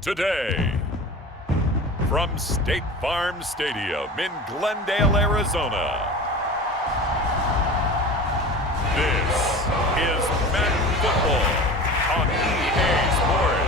today. From State Farm Stadium in Glendale, Arizona, this is Madden Football on EA Sports.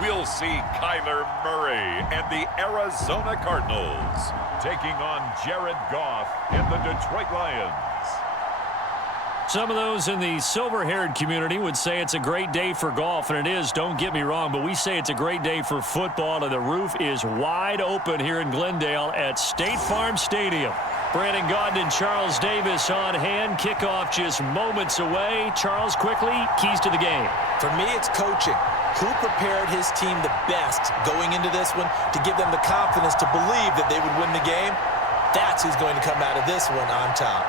We'll see Kyler Murray and the Arizona Cardinals taking on Jared Goff and the Detroit Lions. Some of those in the silver-haired community would say it's a great day for golf, and it is, don't get me wrong, but we say it's a great day for football, and the roof is wide open here in Glendale at State Farm Stadium. Brandon Gaudin and Charles Davis on hand. Kickoff just moments away. Charles, quickly, keys to the game. For me, it's coaching. Who prepared his team the best going into this one to give them the confidence to believe that they would win the game? That's who's going to come out of this one on top.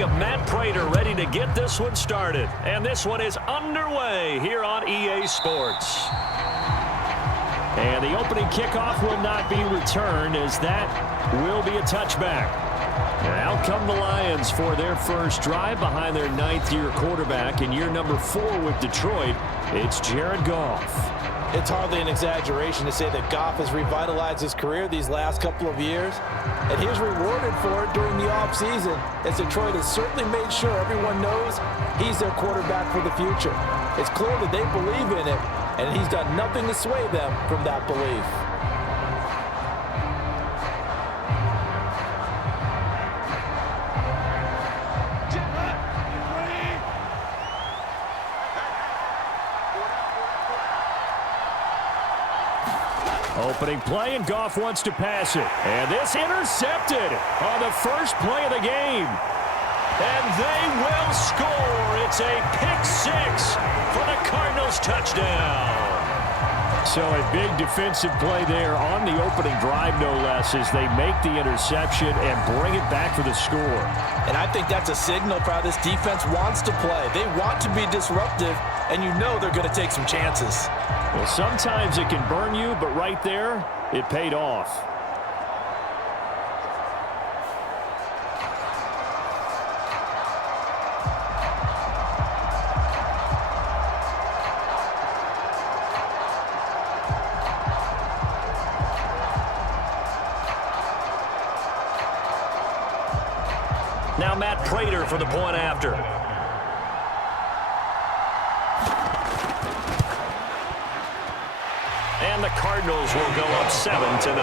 Of Matt Prater ready to get this one started. And this one is underway here on EA Sports. And the opening kickoff will not be returned, as that will be a touchback. And out come the Lions for their first drive behind their ninth-year quarterback in year number 4 with Detroit. It's Jared Goff. It's hardly an exaggeration to say that Goff has revitalized his career these last couple of years, and he was rewarded for it during the offseason, as Detroit has certainly made sure everyone knows he's their quarterback for the future. It's clear that they believe in him, and he's done nothing to sway them from that belief. Opening play, and Goff wants to pass it. And this intercepted on the first play of the game. And they will score. It's a pick six for the Cardinals touchdown. So a big defensive play there on the opening drive, no less, as they make the interception and bring it back for the score. And I think that's a signal for how this defense wants to play. They want to be disruptive, and you know they're going to take some chances. Well, sometimes it can burn you, but right there, it paid off. Now Matt Prater for the point after. And the Cardinals will go up 7-0. A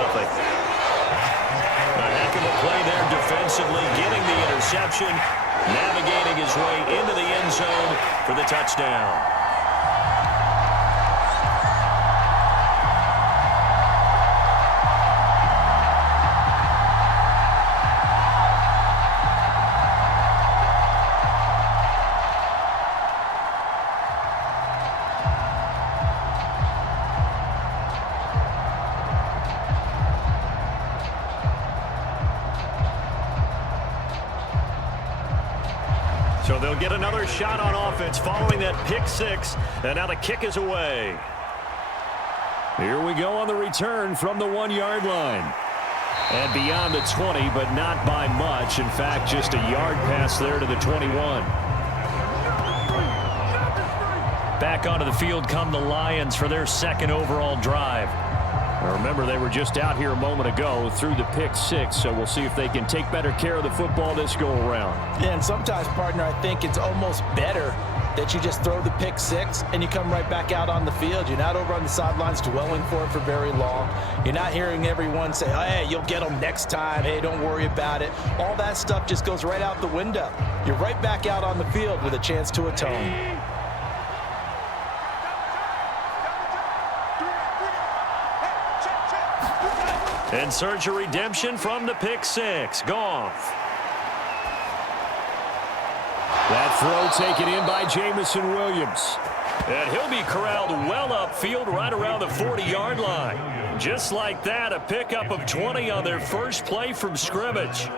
heck of a play there defensively, getting the interception, navigating his way into the end zone for the touchdown. So they'll get another shot on offense following that pick six, and now the kick is away. Here we go on the return from the 1-yard line. And beyond the 20, but not by much. In fact, just a yard pass there to the 21. Back onto the field come the Lions for their second overall drive. Now remember, they were just out here a moment ago through the pick six, so we'll see if they can take better care of the football this go-around. Yeah, and sometimes, partner, I think it's almost better that you just throw the pick six and you come right back out on the field. You're not over on the sidelines dwelling for it for very long. You're not hearing everyone say, oh, hey, you'll get them next time. Hey, don't worry about it. All that stuff just goes right out the window. You're right back out on the field with a chance to atone. In search of redemption from the pick six. Goff. That throw taken in by Jamison Williams. And he'll be corralled well upfield right around the 40-yard line. Just like that, a pickup of 20 on their first play from scrimmage.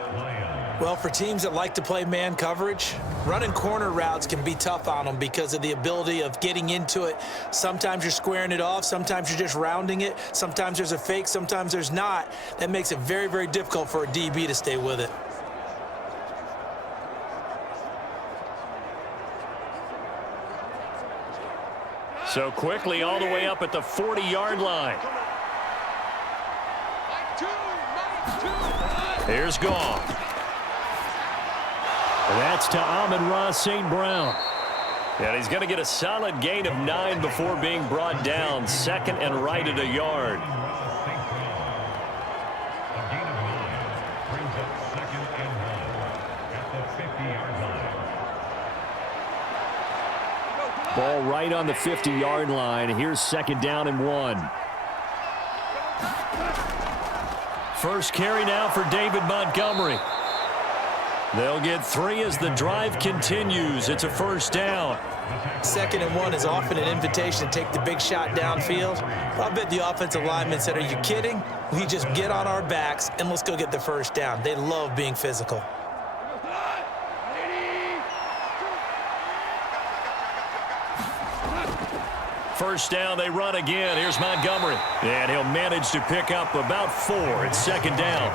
Well, for teams that like to play man coverage, running corner routes can be tough on them because of the ability of getting into it. Sometimes you're squaring it off. Sometimes you're just rounding it. Sometimes there's a fake. Sometimes there's not. That makes it very, very difficult for a DB to stay with it. So quickly all the way up at the 40-yard line. Here's Goff. That's to Amon-Ra St. Brown. And he's going to get a solid gain of 9 before being brought down. Second and right at a yard. Ball right on the 50-yard line. Here's second down and 1. First carry now for David Montgomery. They'll get 3 as the drive continues. It's a first down. Second and 1 is often an invitation to take the big shot downfield. I bet the offensive lineman said, "Are you kidding? We just get on our backs and let's go get the first down." They love being physical. First down, they run again. Here's Montgomery. And he'll manage to pick up about 4. It's second down.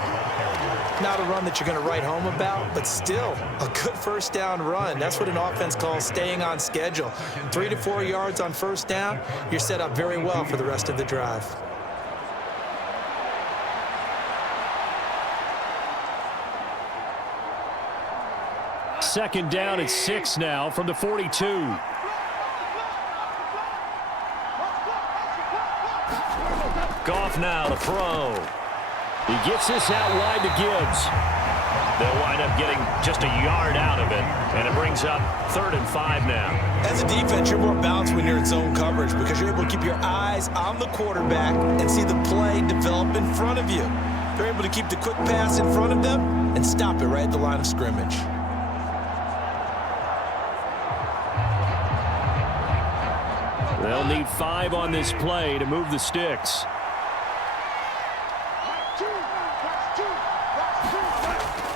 Not a run that you're going to write home about, but still a good first down run. That's what an offense calls staying on schedule. 3 to 4 yards on first down, you're set up very well for the rest of the drive. Second down at 6 now from the 42. Goff now to throw. He gets this out wide to Gibbs. They'll wind up getting just a yard out of it, and it brings up 3rd and 5 now. As a defense, you're more balanced when you're in zone coverage because you're able to keep your eyes on the quarterback and see the play develop in front of you. They're able to keep the quick pass in front of them and stop it right at the line of scrimmage. They'll need 5 on this play to move the sticks.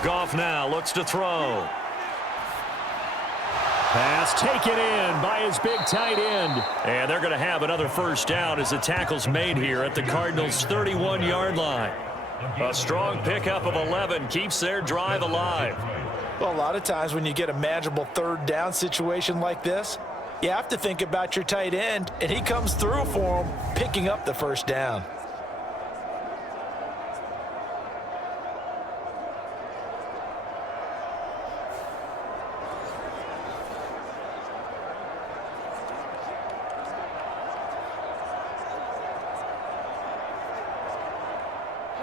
Goff now looks to throw. Pass taken in by his big tight end. And they're going to have another first down as the tackle's made here at the Cardinals' 31-yard line. A strong pickup of 11 keeps their drive alive. Well, a lot of times when you get a manageable third down situation like this, you have to think about your tight end, and he comes through for him, picking up the first down.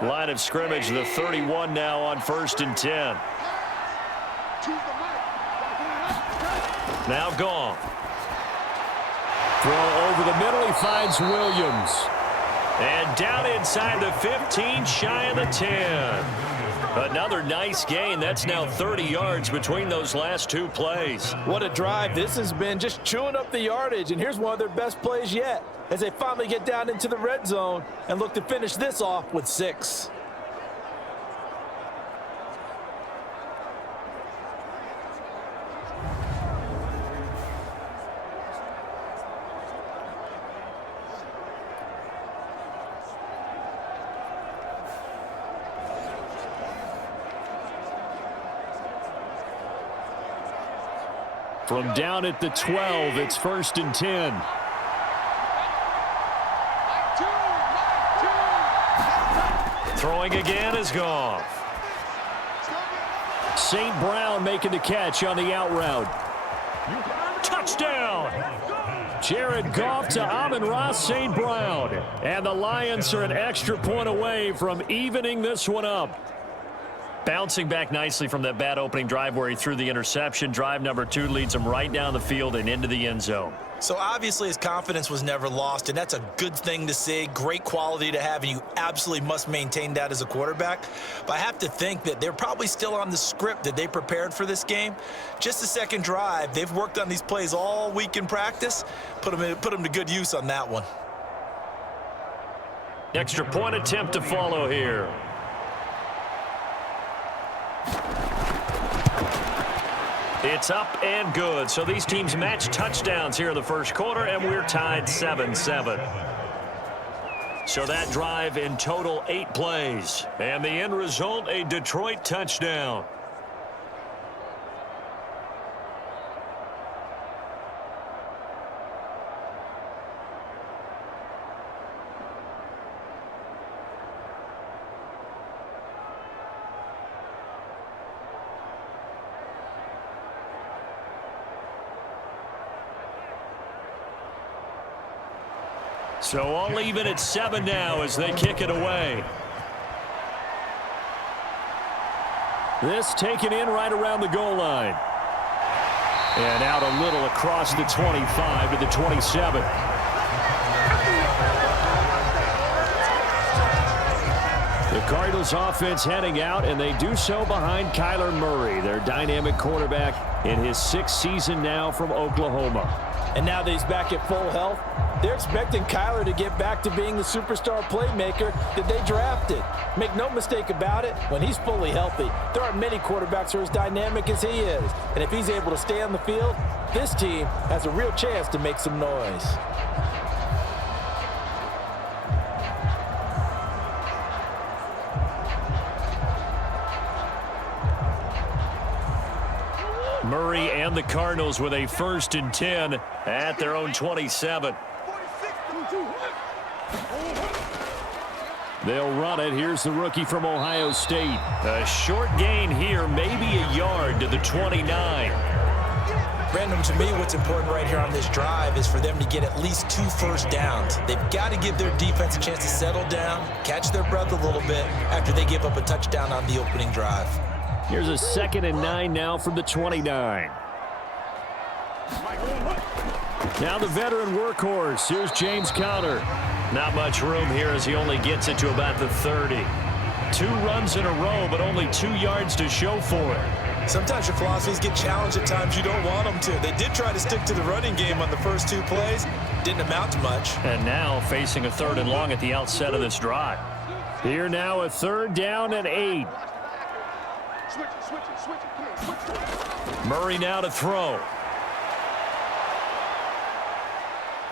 Line of scrimmage, the 31 now on 1st and 10. Now Goff. Throw over the middle, he finds Williams. And down inside the 15, shy of the 10. Another nice gain. That's now 30 yards between those last 2 plays. What a drive. This has been just chewing up the yardage, and here's one of their best plays yet as they finally get down into the red zone and look to finish this off with 6. From down at the 12, it's 1st and 10. Throwing again is Goff. St. Brown making the catch on the out route. Touchdown! Jared Goff to Amon-Ra St. Brown. And the Lions are an extra point away from evening this one up. Bouncing back nicely from that bad opening drive where he threw the interception. Drive number 2 leads him right down the field and into the end zone. So obviously his confidence was never lost, and that's a good thing to see, great quality to have, and you absolutely must maintain that as a quarterback. But I have to think that they're probably still on the script that they prepared for this game. Just the second drive, they've worked on these plays all week in practice. Put them to good use on that one. Extra point attempt to follow here. It's up and good. So these teams match touchdowns here in the first quarter, and we're tied 7-7. So that drive in total 8 plays. And the end result, a Detroit touchdown. So all even at 7 now as they kick it away. This taken in right around the goal line. And out a little across the 25 to the 27. The Cardinals offense heading out, and they do so behind Kyler Murray, their dynamic quarterback in his 6th season now from Oklahoma. And now that he's back at full health, they're expecting Kyler to get back to being the superstar playmaker that they drafted. Make no mistake about it, when he's fully healthy, there aren't many quarterbacks who are as dynamic as he is. And if he's able to stay on the field, this team has a real chance to make some noise. Murray and the Cardinals with a 1st and 10 at their own 27. They'll run it. Here's the rookie from Ohio State. A short gain here, maybe a yard to the 29. Brandon, to me, what's important right here on this drive is for them to get at least 2 first downs. They've got to give their defense a chance to settle down, catch their breath a little bit after they give up a touchdown on the opening drive. Here's a 2nd and 9 now from the 29. Now the veteran workhorse. Here's James Conner. Not much room here as he only gets it to about the 30. 2 runs in a row, but only 2 yards to show for it. Sometimes your philosophies get challenged at times you don't want them to. They did try to stick to the running game on the first 2 plays. Didn't amount to much. And now facing a 3rd and long at the outset of this drive. Here now a 3rd down and 8. Murray now to throw.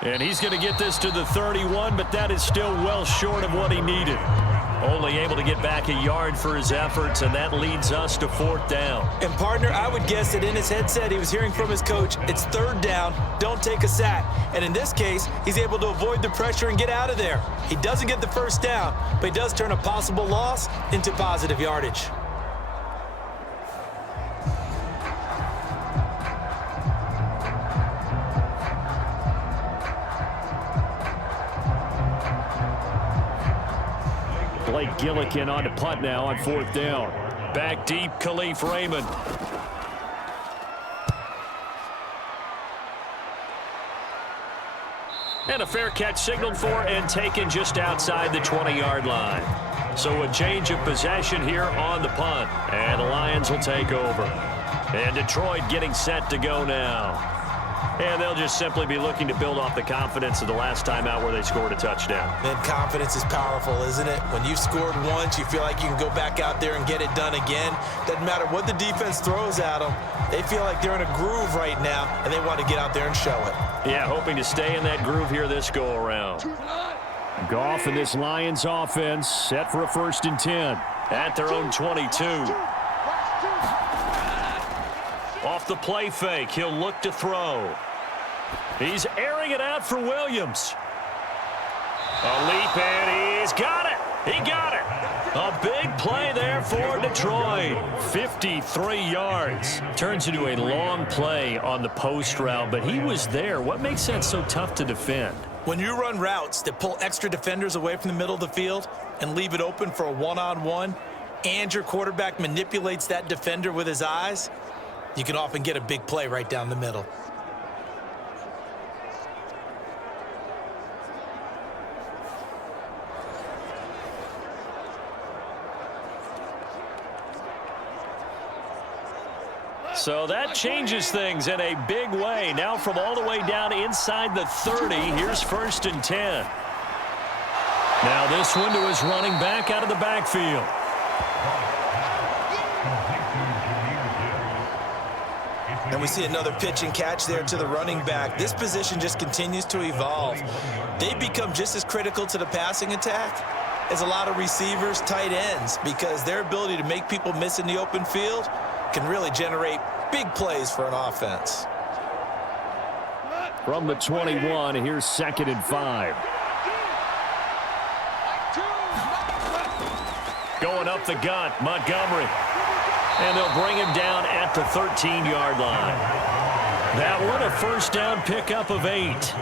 And he's going to get this to the 31, but that is still well short of what he needed. Only able to get back a yard for his efforts, and that leads us to 4th down. And, partner, I would guess that in his headset he was hearing from his coach, it's 3rd down, don't take a sack. And in this case, he's able to avoid the pressure and get out of there. He doesn't get the 1st down, but he does turn a possible loss into positive yardage. Blake Gillikin on to punt now on 4th down. Back deep, Khalif Raymond. And a fair catch signaled for and taken just outside the 20-yard line. So a change of possession here on the punt. And the Lions will take over. And Detroit getting set to go now. And they'll just simply be looking to build off the confidence of the last time out where they scored a touchdown. Man, confidence is powerful, isn't it? When you've scored once, you feel like you can go back out there and get it done again. Doesn't matter what the defense throws at them. They feel like they're in a groove right now, and they want to get out there and show it. Yeah, hoping to stay in that groove here this go-around. Goff and this Lions offense set for a 1st and 10 at their own 22. Off the play fake, he'll look to throw. He's airing it out for Williams. A leap, and he's got it. He got it. A big play there for Detroit. 53 yards. Turns into a long play on the post route, but he was there. What makes that so tough to defend? When you run routes that pull extra defenders away from the middle of the field and leave it open for a one-on-one, and your quarterback manipulates that defender with his eyes, you can often get a big play right down the middle. So that changes things in a big way. Now from all the way down inside the 30, here's 1st and 10. Now this one to his running back out of the backfield. And we see another pitch and catch there to the running back. This position just continues to evolve. They become just as critical to the passing attack as a lot of receivers, tight ends, because their ability to make people miss in the open field can really generate big plays for an offense. From the 21, here's 2nd and 5. Going up the gut, Montgomery. And they'll bring him down at the 13-yard line. That one, a 1st down pickup of 8.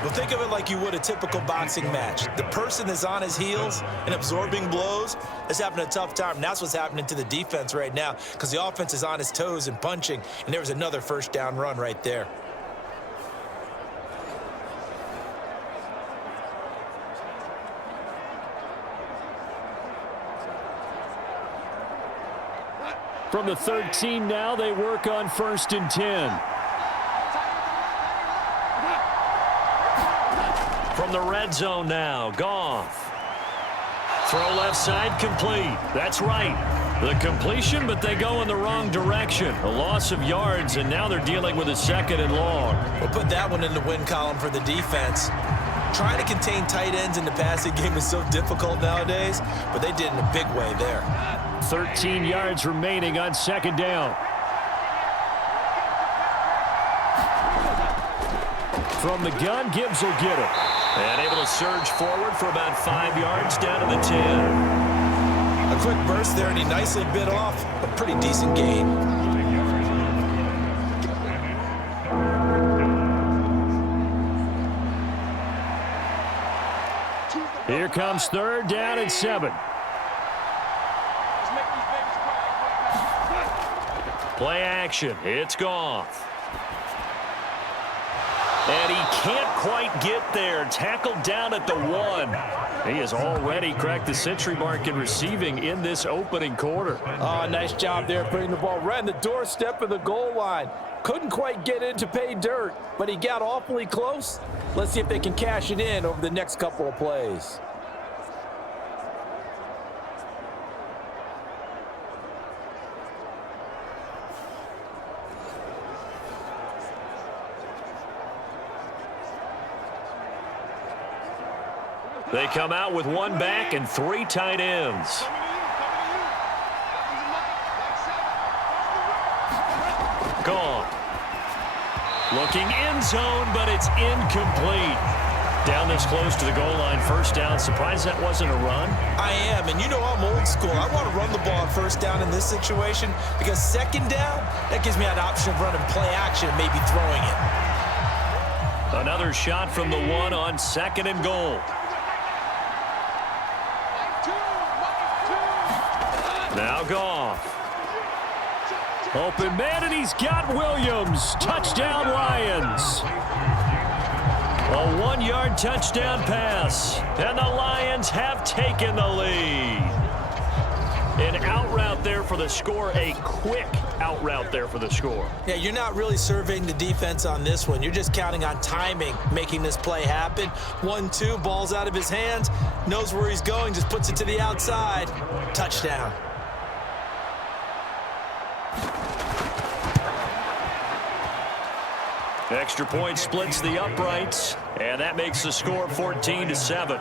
Well, think of it like you would a typical boxing match. The person that's on his heels and absorbing blows is having a tough time. And that's what's happening to the defense right now, because the offense is on his toes and punching, and there was another 1st down run right there. From the 13 now, they work on 1st and 10. From the red zone now, Goff. Throw left side, complete. That's right. The completion, but they go in the wrong direction. A loss of yards, and now they're dealing with a 2nd and long. We'll put that one in the win column for the defense. Trying to contain tight ends in the passing game is so difficult nowadays, but they did in a big way there. 13 yards remaining on 2nd down. From the gun, Gibbs will get it. And able to surge forward for about 5 yards down to the 10. A quick burst there, and he nicely bit off a pretty decent gain. Here comes 3rd down and 7. Play action. It's Goff. And he can't quite get there. Tackled down at the 1. He has already cracked the century mark in receiving in this opening quarter. Oh, nice job there putting the ball right on the doorstep of the goal line. Couldn't quite get in to pay dirt, but he got awfully close. Let's see if they can cash it in over the next couple of plays. They come out with 1 back and 3 tight ends. Gone. Looking end zone, but it's incomplete. Down this close to the goal line, 1st down. Surprised that wasn't a run? I am, and you know I'm old school. I want to run the ball on 1st down in this situation, because 2nd down, that gives me an option of running play action and maybe throwing it. Another shot from the 1 on 2nd and goal. Now Goff. Open man, and he's got Williams. Touchdown, Lions. A 1-yard touchdown pass. And the Lions have taken the lead. An out route there for the score. A quick out route there for the score. Yeah, you're not really surveying the defense on this one. You're just counting on timing, making this play happen. 1-2, ball's out of his hands. Knows where he's going, just puts it to the outside. Touchdown. Extra point splits the uprights, and that makes the score 14-7.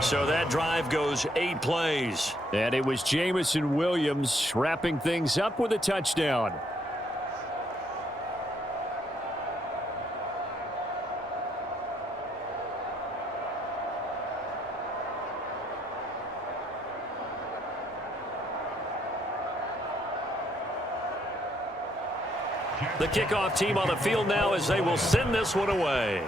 So that drive goes 8 plays. And it was Jamison Williams wrapping things up with a touchdown. The kickoff team on the field now as they will send this one away.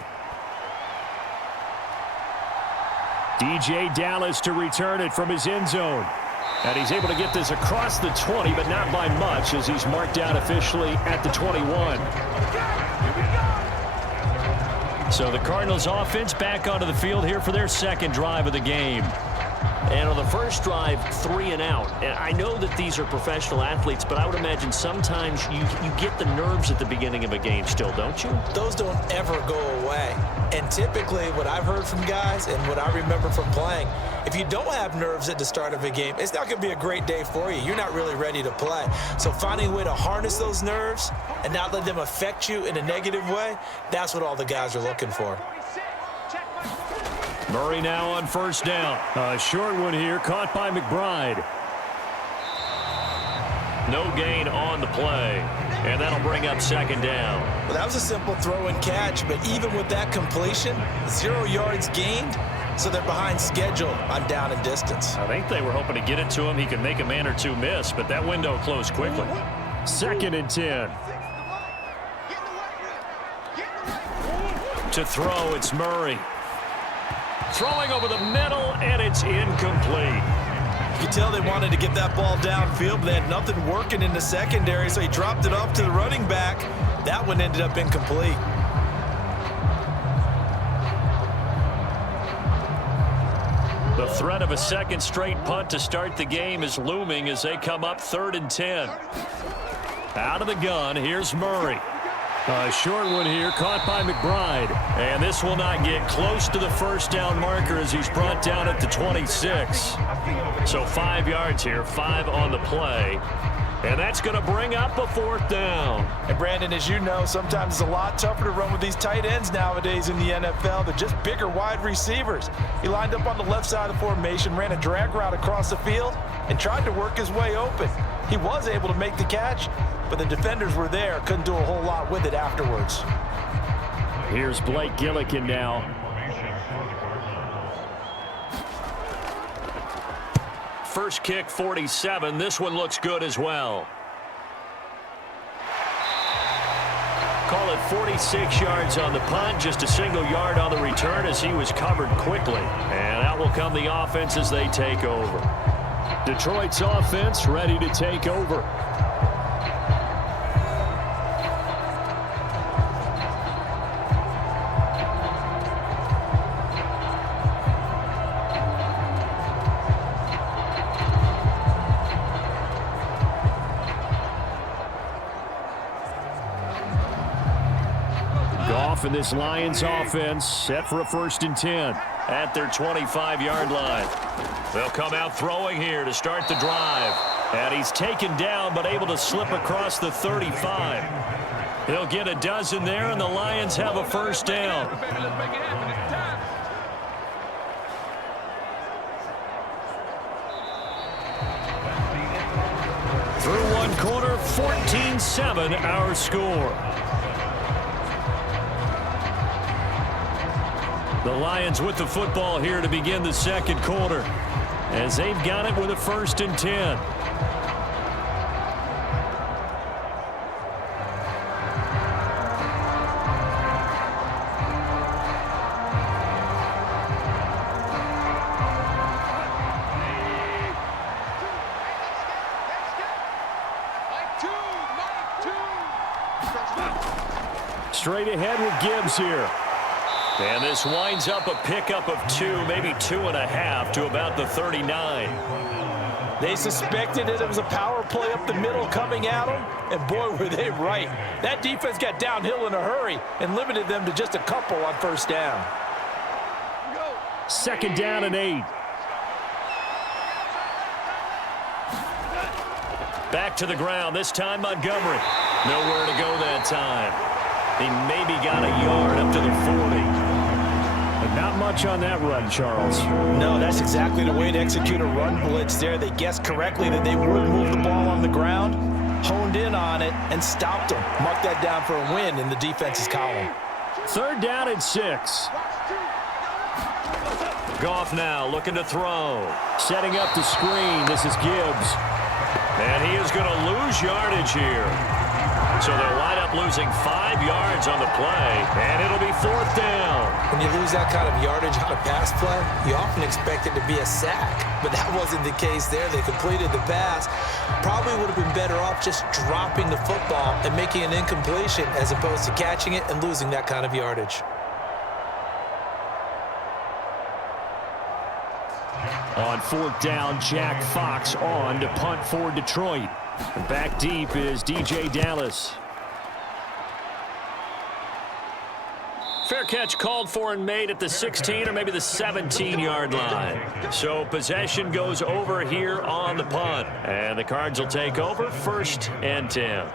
DJ Dallas to return it from his end zone. And he's able to get this across the 20, but not by much, as he's marked down officially at the 21. So the Cardinals offense back onto the field here for their 2nd drive of the game. And on the first drive, 3 and out. And I know that these are professional athletes, but I would imagine sometimes you get the nerves at the beginning of a game still, don't you? Those don't ever go away. And typically what I've heard from guys and what I remember from playing, if you don't have nerves at the start of a game, it's not going to be a great day for you. You're not really ready to play. So finding a way to harness those nerves and not let them affect you in a negative way, that's what all the guys are looking for. Murray now on first down. A short one here, caught by McBride. No gain on the play, and that'll bring up second down. Well, that was a simple throw and catch, but even with that completion, 0 yards gained, so they're behind schedule on down and distance. I think they were hoping to get it to him. He could make a man or two miss, but that window closed quickly. 2nd and 10. To throw, it's Murray. Throwing over the middle, and it's incomplete. You could tell they wanted to get that ball downfield, but they had nothing working in the secondary, so he dropped it off to the running back. That one ended up incomplete. The threat of a second straight punt to start the game is looming as they come up 3rd and 10. Out of the gun, here's Murray. A short one here, caught by McBride. And this will not get close to the first down marker as he's brought down at the 26. So 5 yards here, 5 on the play. And that's going to bring up a 4th down. And Brandon, as you know, sometimes it's a lot tougher to run with these tight ends nowadays in the NFL. They're just bigger wide receivers. He lined up on the left side of the formation, ran a drag route across the field, and tried to work his way open. He was able to make the catch, but the defenders were there, couldn't do a whole lot with it afterwards. Here's Blake Gillikin now. First kick, 47. This one looks good as well. Call it 46 yards on the punt, just a single yard on the return as he was covered quickly. And out will come the offense as they take over. Detroit's offense ready to take over. Goff and this Lions offense set for a 1st and 10 at their 25-yard line. They'll come out throwing here to start the drive. And he's taken down but able to slip across the 35. He'll get a dozen there, and the Lions have a 1st down. Through one quarter, 14-7 our score. The Lions with the football here to begin the second quarter as they've got it with a 1st and 10. Straight ahead with Gibbs here. And this winds up a pickup of 2, maybe 2.5 to about the 39. They suspected it was a power play up the middle coming at them, and boy, were they right. That defense got downhill in a hurry and limited them to just a couple on 1st down. 2nd down and 8. Back to the ground, this time Montgomery. Nowhere to go that time. He maybe got a yard up to the 40. But not much on that run, Charles. No, that's exactly the way to execute a run blitz there. They guessed correctly that they would move the ball on the ground, honed in on it, and stopped them. Marked that down for a win in the defense's column. 3rd down and 6. Goff now looking to throw. Setting up the screen. This is Gibbs. And he is going to lose yardage here. So they'll wind up losing 5 yards on the play, and it'll be 4th down. When you lose that kind of yardage on a pass play, you often expect it to be a sack, but that wasn't the case there. They completed the pass. Probably would have been better off just dropping the football and making an incompletion as opposed to catching it and losing that kind of yardage. On fourth down, Jack Fox on to punt for Detroit. And back deep is DJ Dallas. Fair catch called for and made at the 16 or maybe the 17-yard line. So possession goes over here on the punt. And the Cards will take over 1st and 10.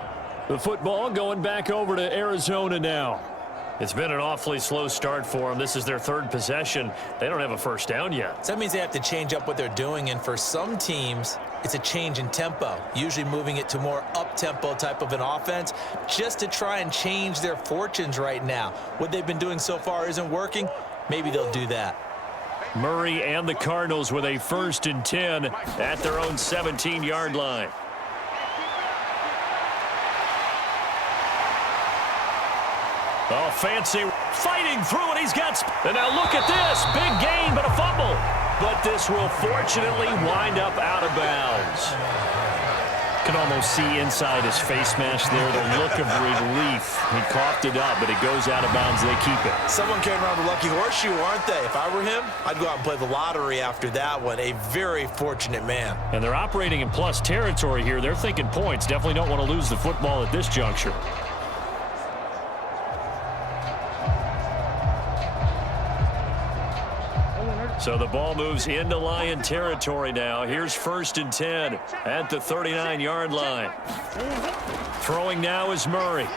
The football going back over to Arizona now. It's been an awfully slow start for them. This is their 3rd possession. They don't have a first down yet. So that means they have to change up what they're doing, and for some teams, it's a change in tempo, usually moving it to more up-tempo type of an offense just to try and change their fortunes right now. What they've been doing so far isn't working. Maybe they'll do that. Murray and the Cardinals with a 1st and 10 at their own 17-yard line. Oh, fancy fighting through it. He's got... And now look at this. Big gain, but a fumble. But this will fortunately wind up out of bounds. Can almost see inside his face mask there the look of relief. He coughed it up, but it goes out of bounds. They keep it. Someone carrying around the lucky horseshoe, aren't they? If I were him, I'd go out and play the lottery after that one. A very fortunate man. And they're operating in plus territory here. They're thinking points. Definitely don't want to lose the football at this juncture. So the ball moves into Lion territory now. Here's 1st and 10 at the 39-yard line. Throwing now is Murray.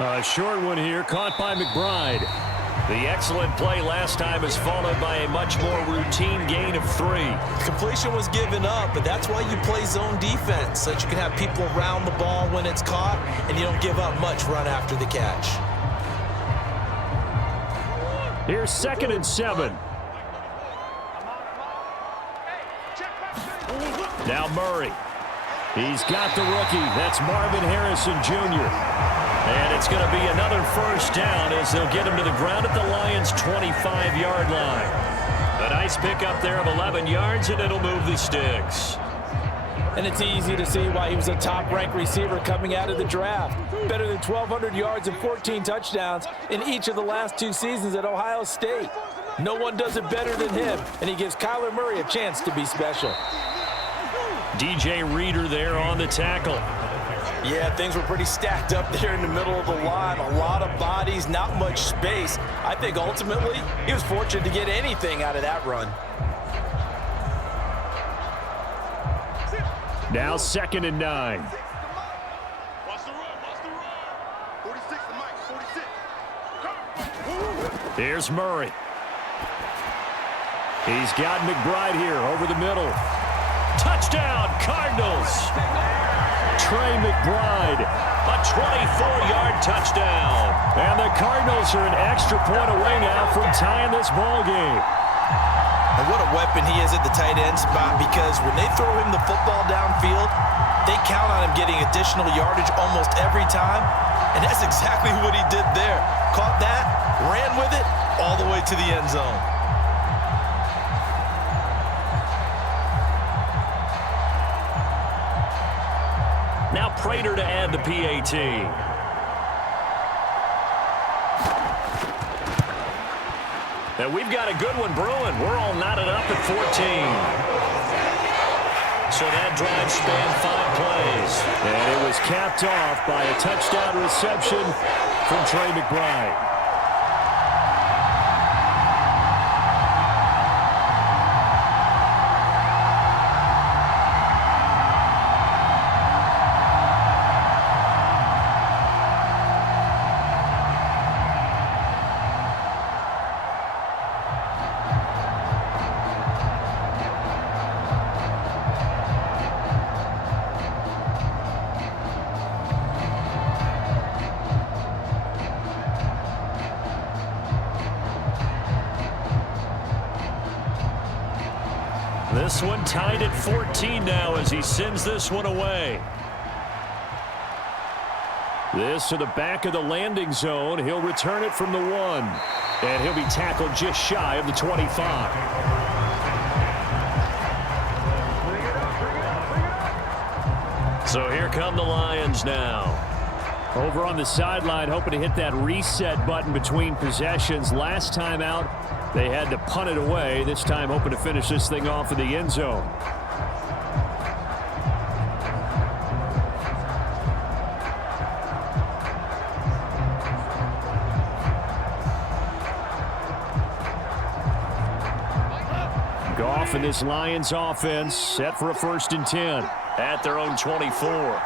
A short one here, caught by McBride. The excellent play last time is followed by a much more routine gain of 3. Completion was given up, but that's why you play zone defense, so that you can have people around the ball when it's caught, and you don't give up much run after the catch. Here's 2nd and 7. Now Murray. He's got the rookie. That's Marvin Harrison Jr. And it's going to be another first down as they'll get him to the ground at the Lions' 25-yard line. A nice pickup there of 11 yards, and it'll move the sticks. And it's easy to see why he was a top-ranked receiver coming out of the draft. Better than 1,200 yards and 14 touchdowns in each of the last 2 seasons at Ohio State. No one does it better than him, and he gives Kyler Murray a chance to be special. DJ Reader there on the tackle. Yeah, things were pretty stacked up there in the middle of the line. A lot of bodies, not much space. I think ultimately he was fortunate to get anything out of that run. Now 2nd and 9. Here's Murray. He's got McBride here over the middle. Touchdown, Cardinals. Trey McBride, a 24-yard touchdown. And the Cardinals are an extra point away now from tying this ball game. And what a weapon he is at the tight end spot, because when they throw him the football downfield, they count on him getting additional yardage almost every time. And that's exactly what he did there. Caught that, ran with it, all the way to the end zone. Now Prater to add the PAT. And we've got a good one brewing. We're all knotted up at 14. So that drive spanned 5 plays. And it was capped off by a touchdown reception from Trey McBride. This one tied at 14 now as he sends this one away. This to the back of the landing zone. He'll return it from the 1. And he'll be tackled just shy of the 25. So here come the Lions now. Over on the sideline, hoping to hit that reset button between possessions. Last time out, They had to punt it away, this time hoping to finish this thing off in the end zone. Goff and this Lions offense set for a 1st and 10 at their own 24.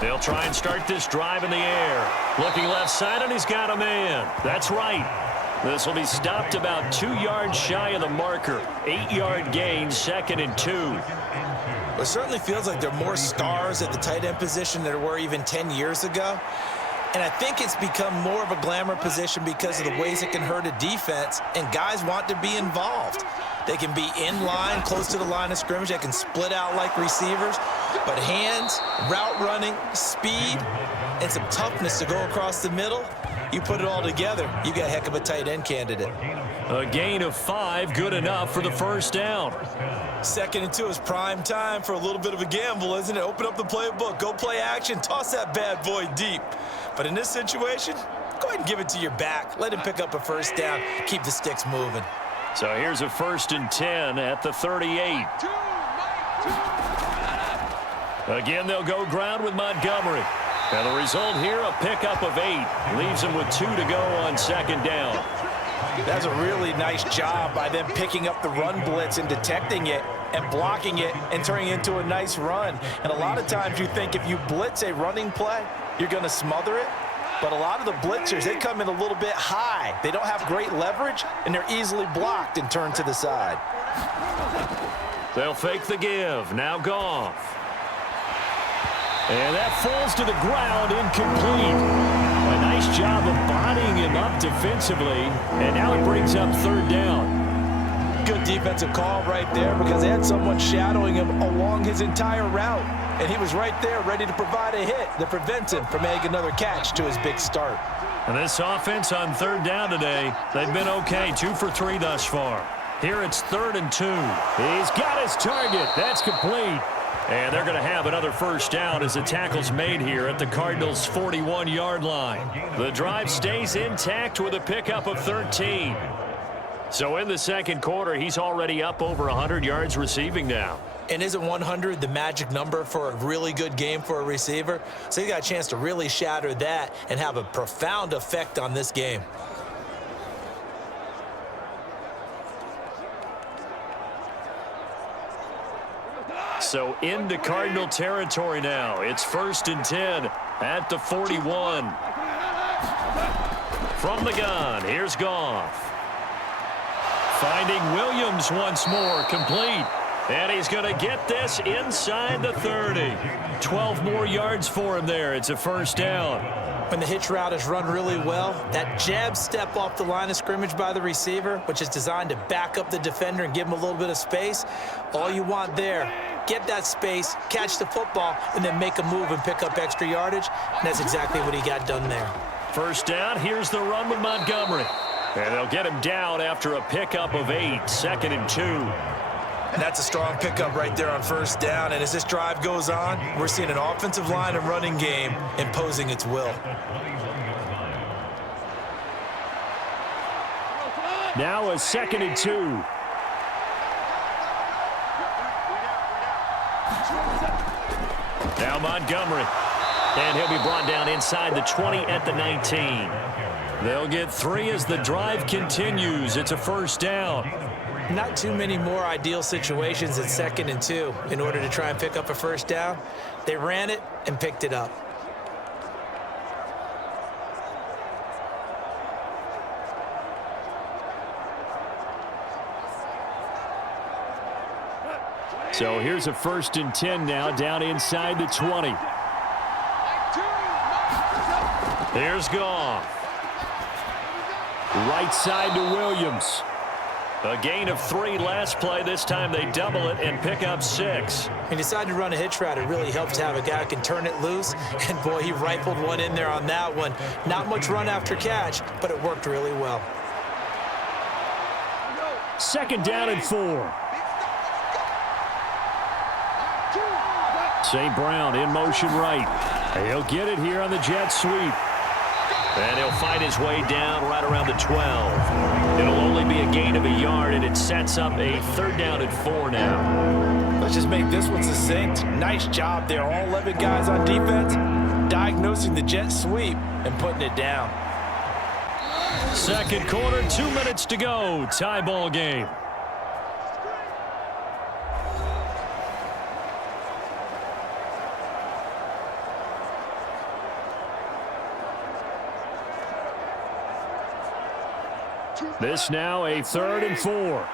They'll try and start this drive in the air. Looking left side, and he's got a man. That's right. This will be stopped about 2 yards shy of the marker. 8-yard gain, 2nd and 2. Well, it certainly feels like there are more stars at the tight end position than there were even 10 years ago. And I think it's become more of a glamour position because of the ways it can hurt a defense, and guys want to be involved. They can be in line, close to the line of scrimmage. They can split out like receivers. But hands, route running, speed, and some toughness to go across the middle, you put it all together, you got a heck of a tight end candidate. A gain of 5, good enough for the 1st down. 2nd and 2 is prime time for a little bit of a gamble, isn't it? Open up the playbook, go play action, toss that bad boy deep. But in this situation, go ahead and give it to your back. Let him pick up a 1st down, keep the sticks moving. So here's a 1st and 10 at the 38. Again, they'll go ground with Montgomery. And the result here, a pickup of 8. Leaves them with 2 to go on 2nd down. That's a really nice job by them picking up the run blitz and detecting it and blocking it and turning it into a nice run. And a lot of times you think if you blitz a running play, you're going to smother it. But a lot of the blitzers, they come in a little bit high. They don't have great leverage, and they're easily blocked and turned to the side. They'll fake the give. Now Goff. And that falls to the ground, incomplete. A nice job of bodying him up defensively, and now it brings up 3rd down. Good defensive call right there because they had someone shadowing him along his entire route, and he was right there ready to provide a hit that prevents him from making another catch to his big start. And this offense on 3rd down today, they've been okay, 2 for 3 thus far. Here it's 3rd and 2. He's got his target. That's complete. And they're going to have another 1st down as the tackle's made here at the Cardinals' 41-yard line. The drive stays intact with a pickup of 13. So in the 2nd quarter, he's already up over 100 yards receiving now. And isn't 100 the magic number for a really good game for a receiver? So he got a chance to really shatter that and have a profound effect on this game. So into Cardinal territory now. It's 1st and 10 at the 41. From the gun, here's Goff. Finding Williams once more, complete. And he's going to get this inside the 30. 12 more yards for him there. It's a 1st down. When the hitch route is run really well, that jab step off the line of scrimmage by the receiver, which is designed to back up the defender and give him a little bit of space, all you want there, get that space, catch the football, and then make a move and pick up extra yardage. And that's exactly what he got done there. 1st down, here's the run with Montgomery. And they'll get him down after a pickup of 8, 2nd and 2. And that's a strong pickup right there on 1st down. And as this drive goes on, we're seeing an offensive line and running game imposing its will. Now a 2nd and 2. Now Montgomery. And he'll be brought down inside the 20 at the 19. They'll get 3 as the drive continues. It's a 1st down. Not too many more ideal situations at 2nd and 2 in order to try and pick up a 1st down. They ran it and picked it up. So here's a 1st and 10 now, down inside the 20. Here's Goff. Right side to Williams. A gain of 3 last play. This time they double it and pick up 6. When you decide to run a hitch route, it really helps to have a guy who can turn it loose. And, boy, he rifled one in there on that one. Not much run after catch, but it worked really well. 2nd down and 4. St. Brown in motion right. He'll get it here on the jet sweep. And he'll fight his way down right around the 12. It'll only be a gain of a yard, and it sets up a 3rd down and 4 now. Let's just make this one succinct. Nice job there. All 11 guys on defense diagnosing the jet sweep and putting it down. Second quarter, 2 minutes to go. Tie ball game. This now a 3rd and 4.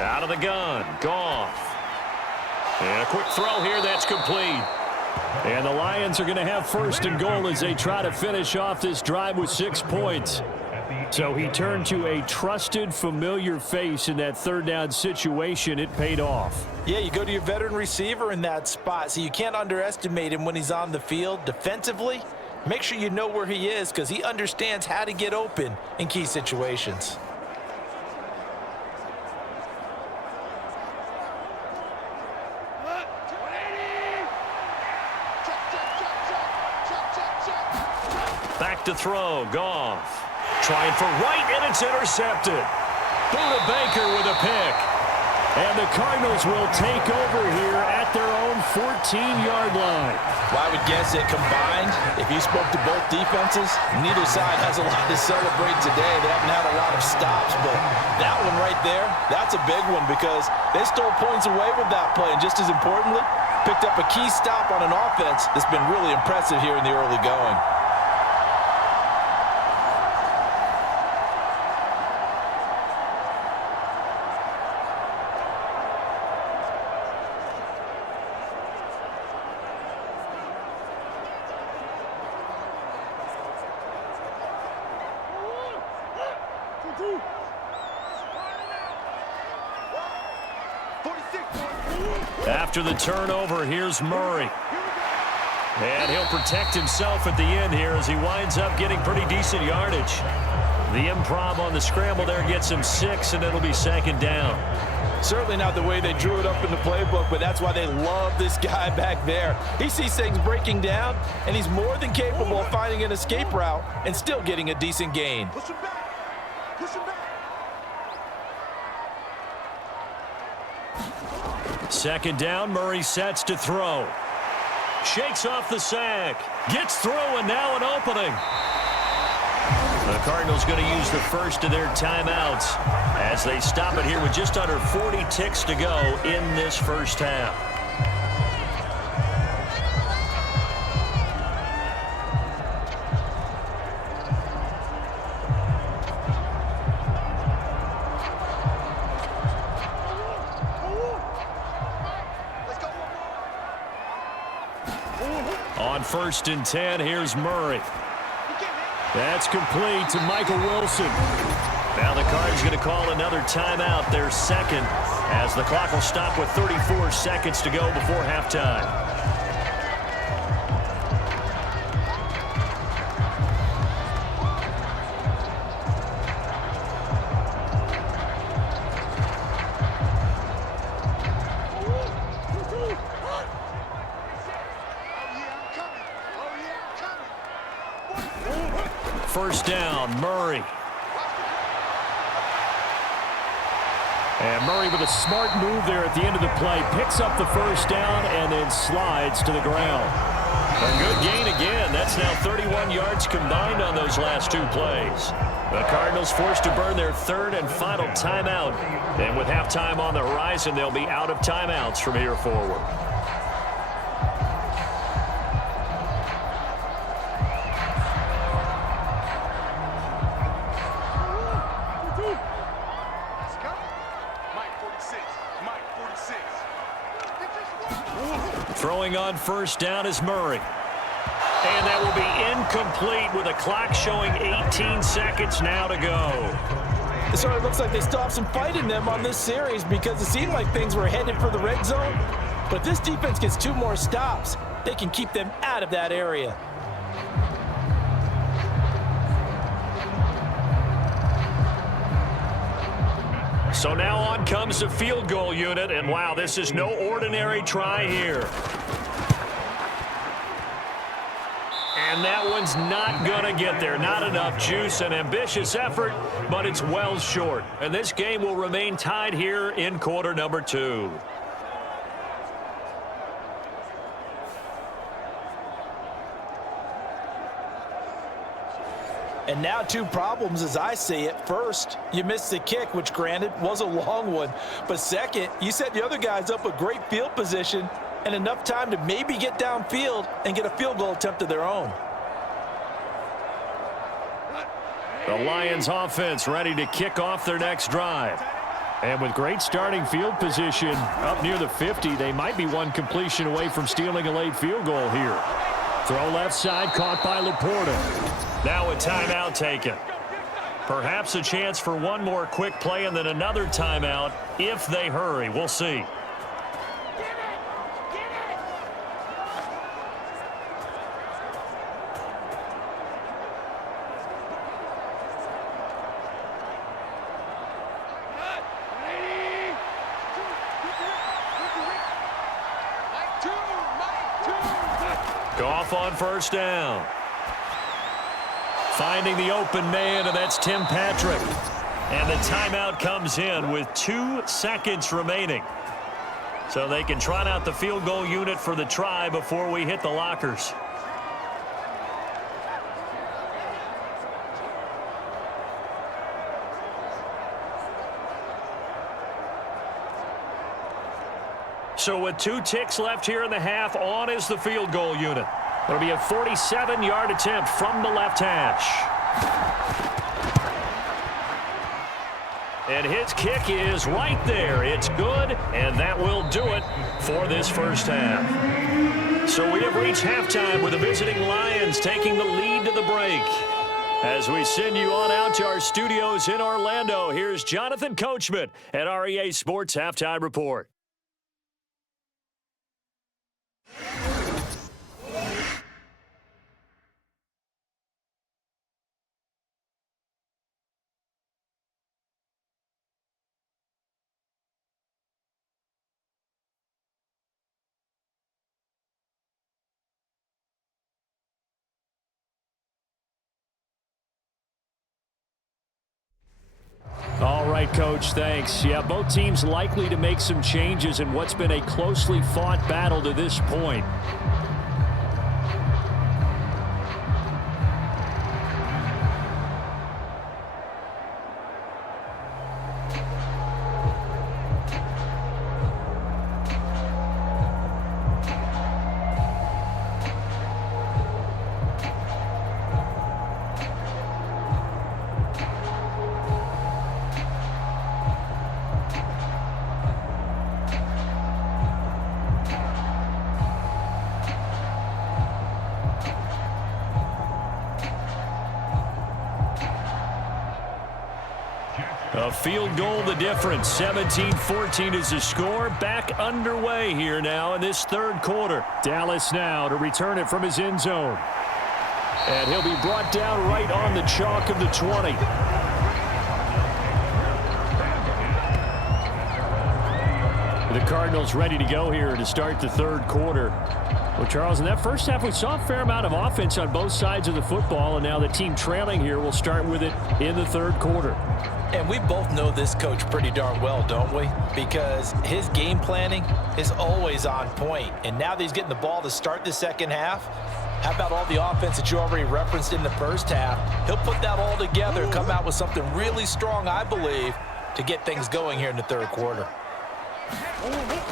Out of the gun, Goff. And a quick throw here, that's complete. And the Lions are going to have 1st and goal as they try to finish off this drive with 6 points. So he turned to a trusted, familiar face in that 3rd down situation. It paid off. Yeah, you go to your veteran receiver in that spot, so you can't underestimate him when he's on the field. Defensively, make sure you know where he is because he understands how to get open in key situations. Back to throw, Goff. Trying for right, and it's intercepted. Buda Baker with a pick. And the Cardinals will take over here at their own 14-yard line. Well, I would guess it combined, if you spoke to both defenses, neither side has a lot to celebrate today. They haven't had a lot of stops, but that one right there, that's a big one because they stole points away with that play. And just as importantly, picked up a key stop on an offense that's been really impressive here in the early going. After the turnover, here's Murray. And he'll protect himself at the end here as he winds up getting pretty decent yardage. The improv on the scramble there gets him 6, and it'll be 2nd down. Certainly not the way they drew it up in the playbook, but that's why they love this guy back there. He sees things breaking down, and he's more than capable of finding an escape route and still getting a decent gain. Push him back. Push him back. 2nd down, Murray sets to throw. Shakes off the sack. Gets through, and now an opening. The Cardinals going to use the first of their timeouts as they stop it here with just under 40 ticks to go in this first half. On 1st and 10, here's Murray. That's complete to Michael Wilson. Now the Cards going to call another timeout, their 2nd, as the clock will stop with 34 seconds to go before halftime. First down, Murray. And Murray with a smart move there at the end of the play. Picks up the first down and then slides to the ground. A good gain again. That's now 31 yards combined on those last 2 plays. The Cardinals forced to burn their 3rd and final timeout. And with halftime on the horizon, they'll be out of timeouts from here forward. Throwing on first down is Murray. And that will be incomplete with a clock showing 18 seconds now to go. So it looks like they still have some fight in them on this series because it seemed like things were headed for the red zone. But if this defense gets 2 more stops, they can keep them out of that area. So now on comes the field goal unit, and wow, this is no ordinary try here. And that one's not going to get there. Not enough juice. An ambitious effort, but it's well short. And this game will remain tied here in quarter number 2. And now 2 problems as I see it. First, you missed the kick, which granted was a long one. But second, you set the other guys up with great field position and enough time to maybe get downfield and get a field goal attempt of their own. The Lions offense ready to kick off their next drive. And with great starting field position up near the 50, they might be one completion away from stealing a late field goal here. Throw left side, caught by Laporta. Now a timeout taken. Perhaps a chance for one more quick play and then another timeout if they hurry. We'll see. Goff on first down. Finding the open man, and that's Tim Patrick. And the timeout comes in with 2 seconds remaining. So they can trot out the field goal unit for the try before we hit the lockers. So with 2 ticks left here in the half, on is the field goal unit. It'll be a 47-yard attempt from the left hash. And his kick is right there. It's good, and that will do it for this first half. So we have reached halftime with the visiting Lions taking the lead to the break. As we send you on out to our studios in Orlando, here's Jonathan Coachman at REA Sports Halftime Report. All right, Coach, thanks. Yeah, both teams likely to make some changes in what's been a closely fought battle to this point. A field goal the difference. 17-14 is the score. Back underway here now in this third quarter. Dallas now to return it from his end zone. And he'll be brought down right on the chalk of the 20. The Cardinals ready to go here to start the third quarter. Well, Charles, in that first half, we saw a fair amount of offense on both sides of the football, and now the team trailing here will start with it in the third quarter. And we both know this coach pretty darn well, don't we? Because his game planning is always on point. And now that he's getting the ball to start the second half, how about all the offense that you already referenced in the first half? He'll put that all together and come out with something really strong, I believe, to get things going here in the third quarter.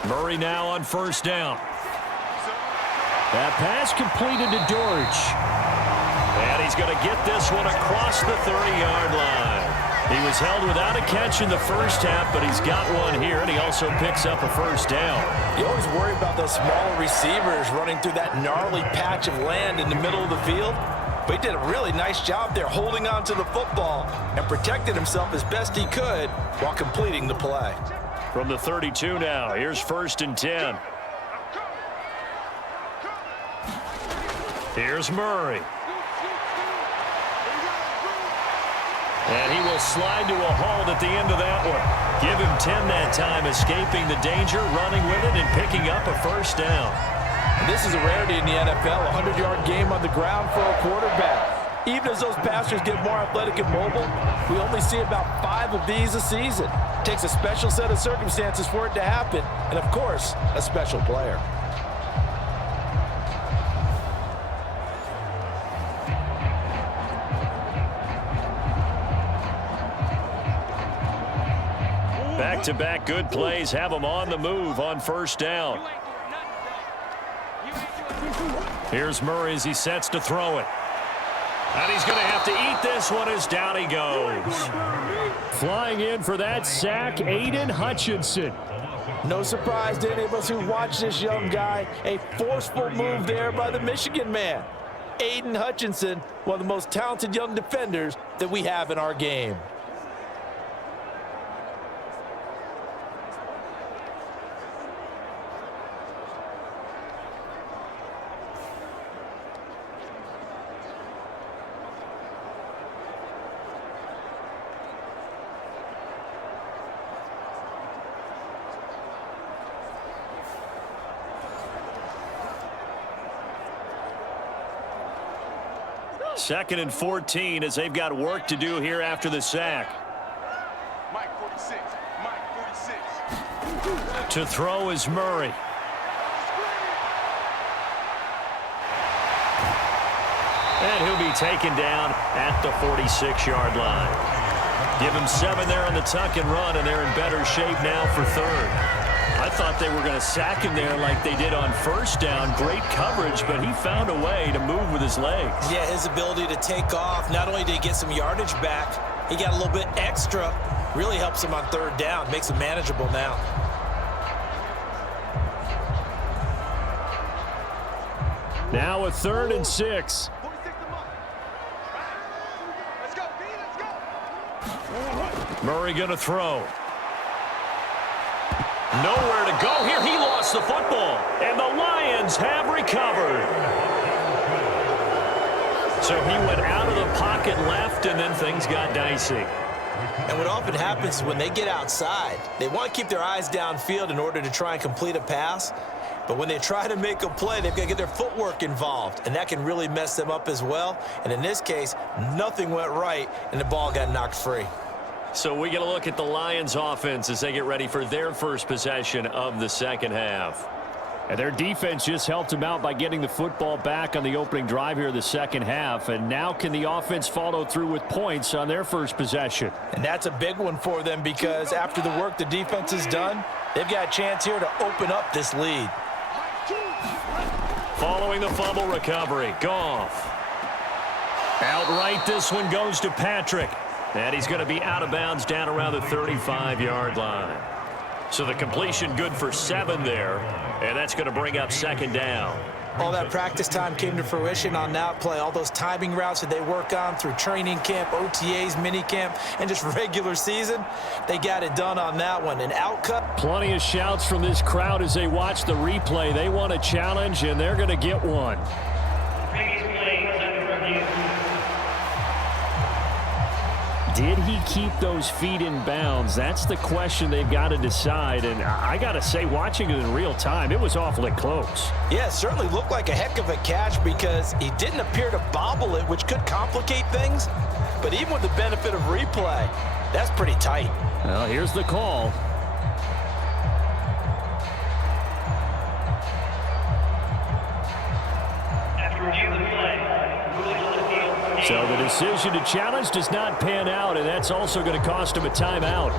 Murray now on first down. That pass completed to George. And he's going to get this one across the 30-yard line. He was held without a catch in the first half, but he's got one here, and he also picks up a first down. You always worry about those smaller receivers running through that gnarly patch of land in the middle of the field. But he did a really nice job there holding on to the football and protected himself as best he could while completing the play. From the 32 now, here's 1st and 10. Here's Murray. And he will slide to a halt at the end of that one. Give him 10 that time, escaping the danger, running with it, and picking up a first down. And this is a rarity in the NFL, a 100-yard game on the ground for a quarterback. Even as those passers get more athletic and mobile, we only see about 5 of these a season. It takes a special set of circumstances for it to happen, and of course, a special player. Back-to-back good plays have them on the move on first down. Here's Murray as he sets to throw it. And he's going to have to eat this one as down he goes. Flying in for that sack, Aiden Hutchinson. No surprise to any of us who watch this young guy. A forceful move there by the Michigan man. Aiden Hutchinson, one of the most talented young defenders that we have in our game. Second and 14 as they've got work to do here after the sack. Mike 46. Mike 46. To throw is Murray. And he'll be taken down at the 46-yard line. Give him 7 there on the tuck and run, and they're in better shape now for third. I thought they were going to sack him there like they did on first down. Great coverage, but he found a way to move with his legs. Yeah, his ability to take off, not only did he get some yardage back, he got a little bit extra. Really helps him on third down, makes him manageable now. Now a 3rd and 6. 46 to Mike. Let's go, B, let's go. Murray going to throw. Nowhere to go here. He lost the football, and the Lions have recovered. So he went out of the pocket left, and then things got dicey. And what often happens is when they get outside, they want to keep their eyes downfield in order to try and complete a pass. But when they try to make a play, they've got to get their footwork involved, and that can really mess them up as well. And in this case, nothing went right, and the ball got knocked free. So we get a look at the Lions offense as they get ready for their first possession of the second half. And their defense just helped them out by getting the football back on the opening drive here in the second half. And now can the offense follow through with points on their first possession? And that's a big one for them because after the work the defense has done, they've got a chance here to open up this lead. Following the fumble recovery, Goff. Outright, this one goes to Patrick. And he's going to be out of bounds down around the 35-yard line. So the completion good for 7 there, and that's going to bring up second down. All that practice time came to fruition on that play. All those timing routes that they work on through training camp, OTAs, mini camp, and just regular season, they got it done on that one. An outcut. Plenty of shouts from this crowd as they watch the replay. They want a challenge, and they're going to get one. Did he keep those feet in bounds? That's the question they've got to decide. And I got to say, watching it in real time, it was awfully close. Yeah, it certainly looked like a heck of a catch because he didn't appear to bobble it, which could complicate things. But even with the benefit of replay, that's pretty tight. Well, here's the call. So the decision to challenge does not pan out, and that's also going to cost him a timeout.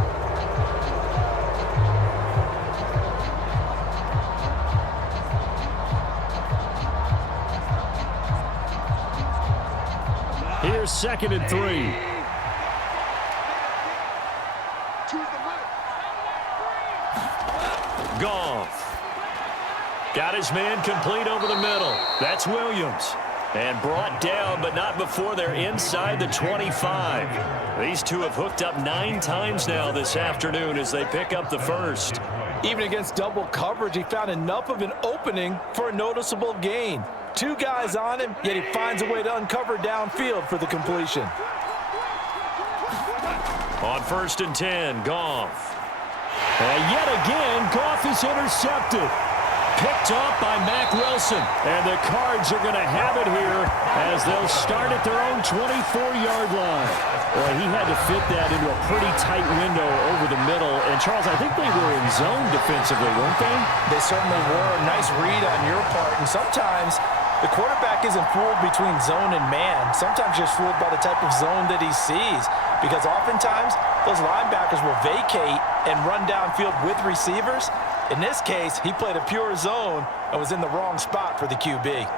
Here's 2nd and 3. Goff. Got his man complete over the middle. That's Williams. And brought down, but not before they're inside the 25. These two have hooked up 9 times now this afternoon as they pick up the first. Even against double coverage, he found enough of an opening for a noticeable gain. 2 guys on him, yet he finds a way to uncover downfield for the completion. On 1st and 10, Goff. And yet again, Goff is intercepted. Picked off by Mack Wilson. And the Cards are going to have it here as they'll start at their own 24-yard line. Well, he had to fit that into a pretty tight window over the middle. And, Charles, I think they were in zone defensively, weren't they? They certainly were. Nice read on your part. And sometimes the quarterback isn't fooled between zone and man. Sometimes you're fooled by the type of zone that he sees. Because oftentimes, those linebackers will vacate and run downfield with receivers. In this case, he played a pure zone and was in the wrong spot for the QB.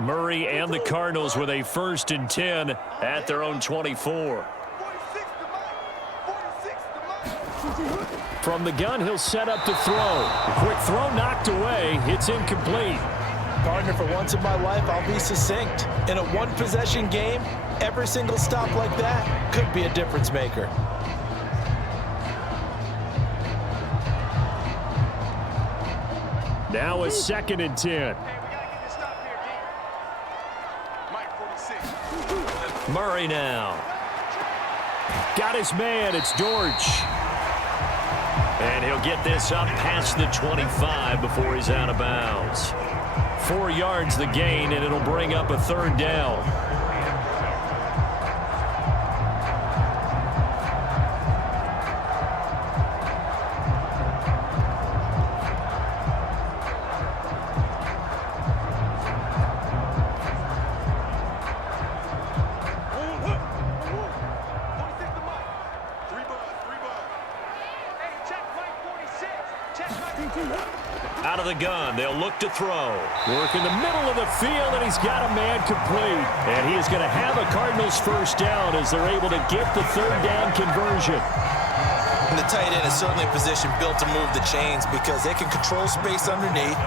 Murray and the Cardinals with a 1st and 10 at their own 24. From the gun, he'll set up to throw. Quick throw knocked away. It's incomplete. Partner, for once in my life, I'll be succinct. In a one-possession game, every single stop like that could be a difference maker. Now a 2nd and 10. Murray now. Got his man. It's George. And he'll get this up past the 25 before he's out of bounds. 4 yards the gain, and it'll bring up a 3rd down. Out of the gun, they'll look to throw. Work in the middle of the field, and he's got a man complete. And he is going to have a Cardinals 1st down as they're able to get the 3rd down conversion. And the tight end is certainly a position built to move the chains because they can control space underneath.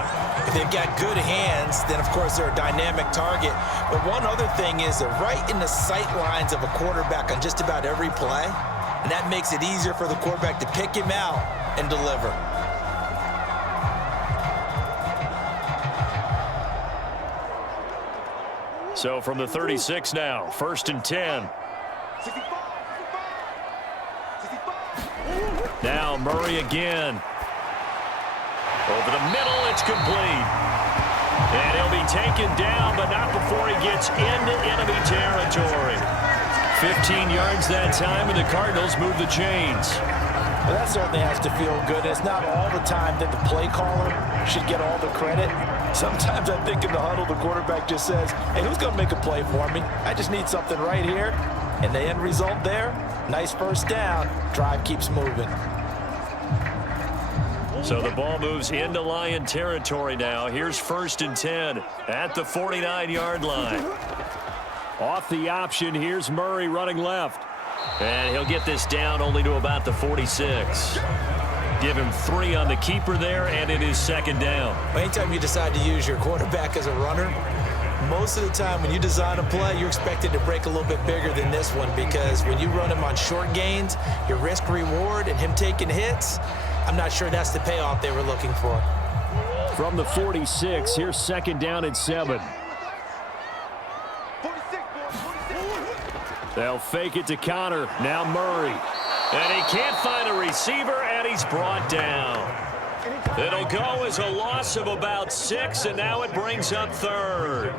If they've got good hands, then, of course, they're a dynamic target. But one other thing is they're right in the sight lines of a quarterback on just about every play. And that makes it easier for the quarterback to pick him out and deliver. So from the 36 now, 1st and 10. Now Murray again. Over the middle, it's complete. And he'll be taken down, but not before he gets into enemy territory. 15 yards that time, and the Cardinals move the chains. Well, that certainly has to feel good. It's not all the time that the play caller should get all the credit. Sometimes I think in the huddle, the quarterback just says, hey, who's going to make a play for me? I just need something right here. And the end result there, nice 1st down. Drive keeps moving. So the ball moves into Lion territory now. Here's 1st and 10 at the 49-yard line. Off the option, here's Murray running left. And he'll get this down only to about the 46. Give him 3 on the keeper there, and it is 2nd down. Anytime you decide to use your quarterback as a runner, most of the time when you design a play, you're expected to break a little bit bigger than this one because when you run him on short gains, your risk-reward and him taking hits, I'm not sure that's the payoff they were looking for. From the 46, here's 2nd down and 7. They'll fake it to Connor. Now Murray. And he can't find a receiver, and he's brought down. It'll go as a loss of about 6, and now it brings up 3rd.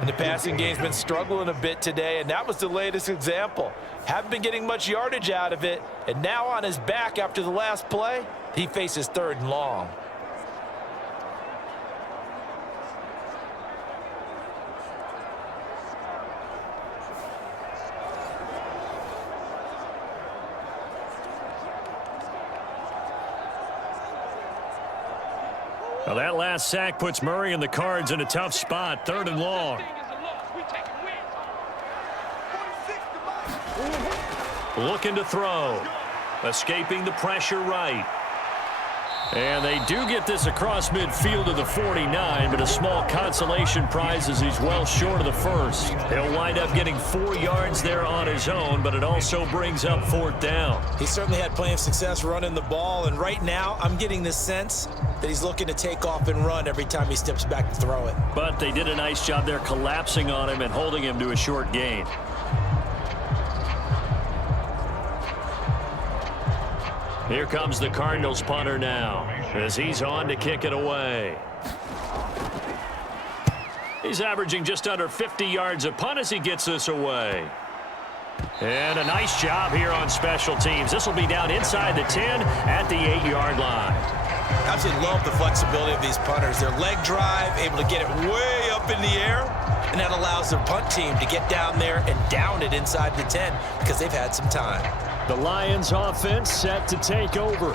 And the passing game's been struggling a bit today, and that was the latest example. Haven't been getting much yardage out of it, and now on his back after the last play, he faces 3rd and long. Well, that last sack puts Murray and the Cards in a tough spot, 3rd and long. Looking to throw. Escaping the pressure right. And they do get this across midfield to the 49, but a small consolation prize as he's well short of the first. He'll wind up getting 4 yards there on his own, but it also brings up 4th down. He certainly had plenty of success running the ball, and right now I'm getting the sense that he's looking to take off and run every time he steps back to throw it. But they did a nice job there collapsing on him and holding him to a short gain. Here comes the Cardinals punter now as he's on to kick it away. He's averaging just under 50 yards a punt as he gets this away. And a nice job here on special teams. This will be down inside the 10 at the 8-yard line. Absolutely love the flexibility of these punters. Their leg drive, able to get it way up in the air, and that allows their punt team to get down there and down it inside the 10 because they've had some time. The Lions offense set to take over.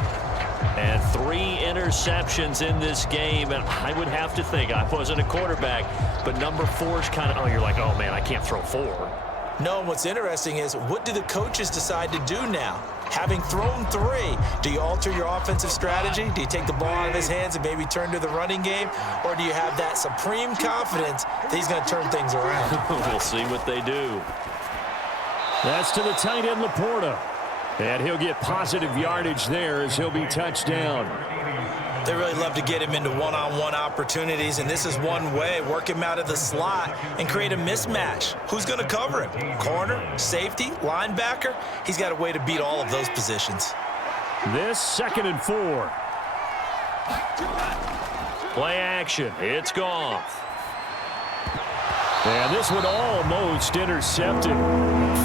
And 3 interceptions in this game. And I would have to think, I wasn't a quarterback, but number 4 is kind of, oh, you're like, oh, man, I can't throw 4. No, what's interesting is what do the coaches decide to do now? Having thrown 3, do you alter your offensive strategy? Do you take the ball out of his hands and maybe turn to the running game? Or do you have that supreme confidence that he's going to turn things around? We'll see what they do. That's to the tight end, Laporta. And he'll get positive yardage there as he'll be touched down. They really love to get him into one-on-one opportunities, and this is one way. Work him out of the slot and create a mismatch. Who's going to cover him? Corner, safety, linebacker? He's got a way to beat all of those positions. This 2nd and 4. Play action. It's Goff. And this one almost intercepted.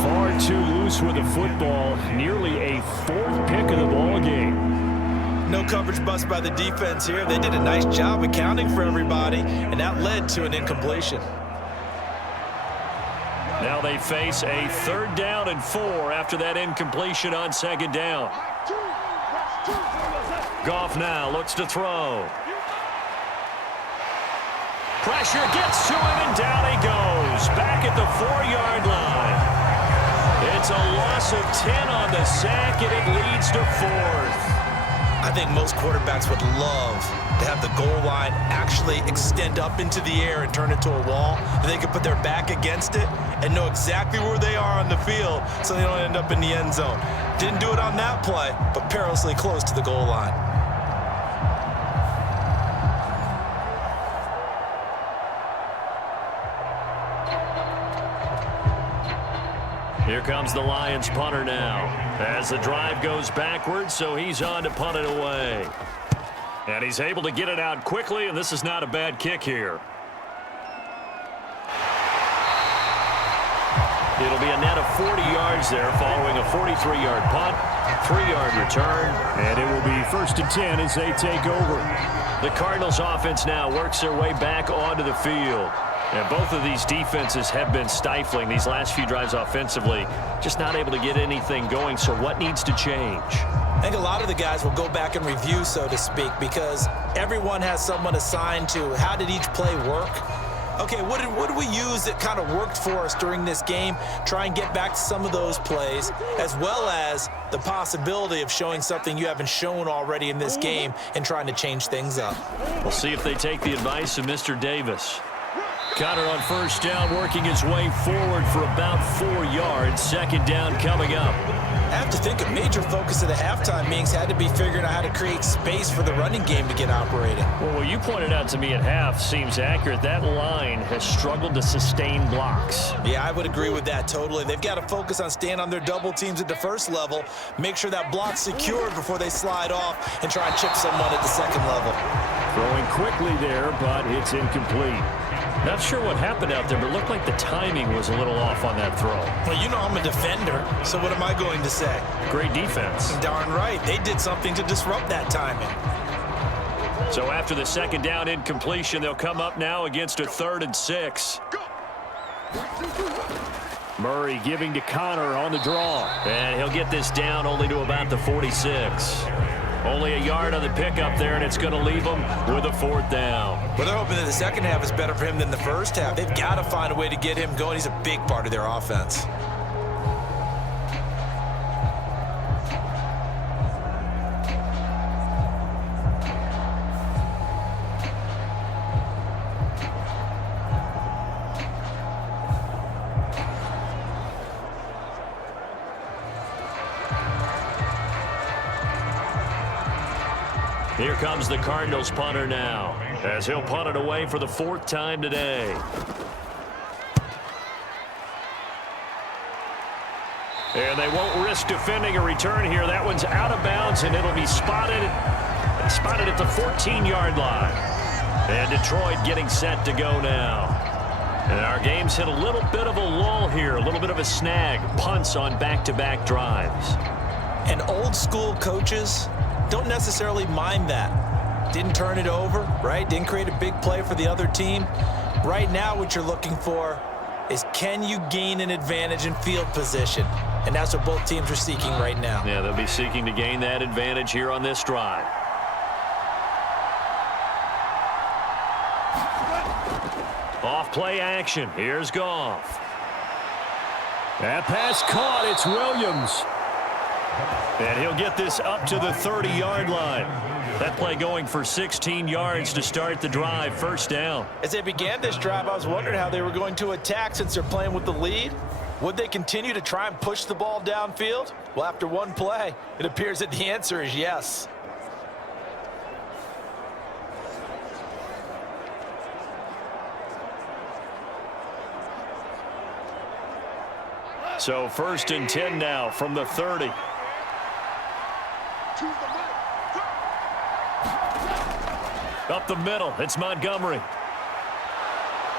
Far too loose with the football. Nearly a 4th pick of the ball game. No coverage bust by the defense here. They did a nice job accounting for everybody, and that led to an incompletion. Now they face a 3rd down and 4 after that incompletion on 2nd down. Goff now looks to throw. Pressure gets to him, and down he goes. Back at the 4-yard line. It's a loss of 10 on the sack, and it leads to 4th. I think most quarterbacks would love to have the goal line actually extend up into the air and turn into a wall. They could put their back against it and know exactly where they are on the field so they don't end up in the end zone. Didn't do it on that play, but perilously close to the goal line. Here comes the Lions punter now as the drive goes backwards, so he's on to punt it away. And he's able to get it out quickly, and this is not a bad kick here. It'll be a net of 40 yards there following a 43-yard punt, 3-yard return, and it will be 1st and 10 as they take over. The Cardinals offense now works their way back onto the field. And both of these defenses have been stifling these last few drives offensively, just not able to get anything going. So what needs to change? I think a lot of the guys will go back and review, so to speak, because everyone has someone assigned to how did each play work. Okay, what did we use that kind of worked for us during this game? Try and get back to some of those plays, as well as the possibility of showing something you haven't shown already in this game and trying to change things up. We'll see if they take the advice of Mr. Davis. Connor on 1st down, working his way forward for about 4 yards. 2nd down coming up. I have to think a major focus of the halftime meetings had to be figuring out how to create space for the running game to get operating. Well, what you pointed out to me at half seems accurate. That line has struggled to sustain blocks. Yeah, I would agree with that totally. They've got to focus on staying on their double teams at the 1st level, make sure that block's secured before they slide off and try and chip someone at the 2nd level. Throwing quickly there, but it's incomplete. Not sure what happened out there, but it looked like the timing was a little off on that throw. Well, you know I'm a defender, so what am I going to say? Great defense. Darn right. They did something to disrupt that timing. So after the 2nd down incompletion, they'll come up now against a 3rd and 6. Murray giving to Connor on the draw. And he'll get this down only to about the 46. Only a yard on the pickup there, and it's going to leave him with a 4th down. Well, they're hoping that the 2nd half is better for him than the 1st half. They've got to find a way to get him going. He's a big part of their offense. Here comes the Cardinals punter now, as he'll punt it away for the 4th time today. And they won't risk defending a return here. That one's out of bounds, and it'll be spotted at the 14-yard line. And Detroit getting set to go now. And our game's hit a little bit of a lull here, a little bit of a snag. Punts on back-to-back drives. And old school coaches don't necessarily mind that. Didn't turn it over, right? Didn't create a big play for the other team. Right now what you're looking for is, can you gain an advantage in field position? And that's what both teams are seeking right now. Yeah, they'll be seeking to gain that advantage here on this drive. Off play action. Here's Goff. That pass caught. It's Williams. And he'll get this up to the 30-yard line. That play going for 16 yards to start the drive. First down. As they began this drive, I was wondering how they were going to attack since they're playing with the lead. Would they continue to try and push the ball downfield? Well, after one play, it appears that the answer is yes. So 1st and 10 now from the 30. Up the middle, it's Montgomery.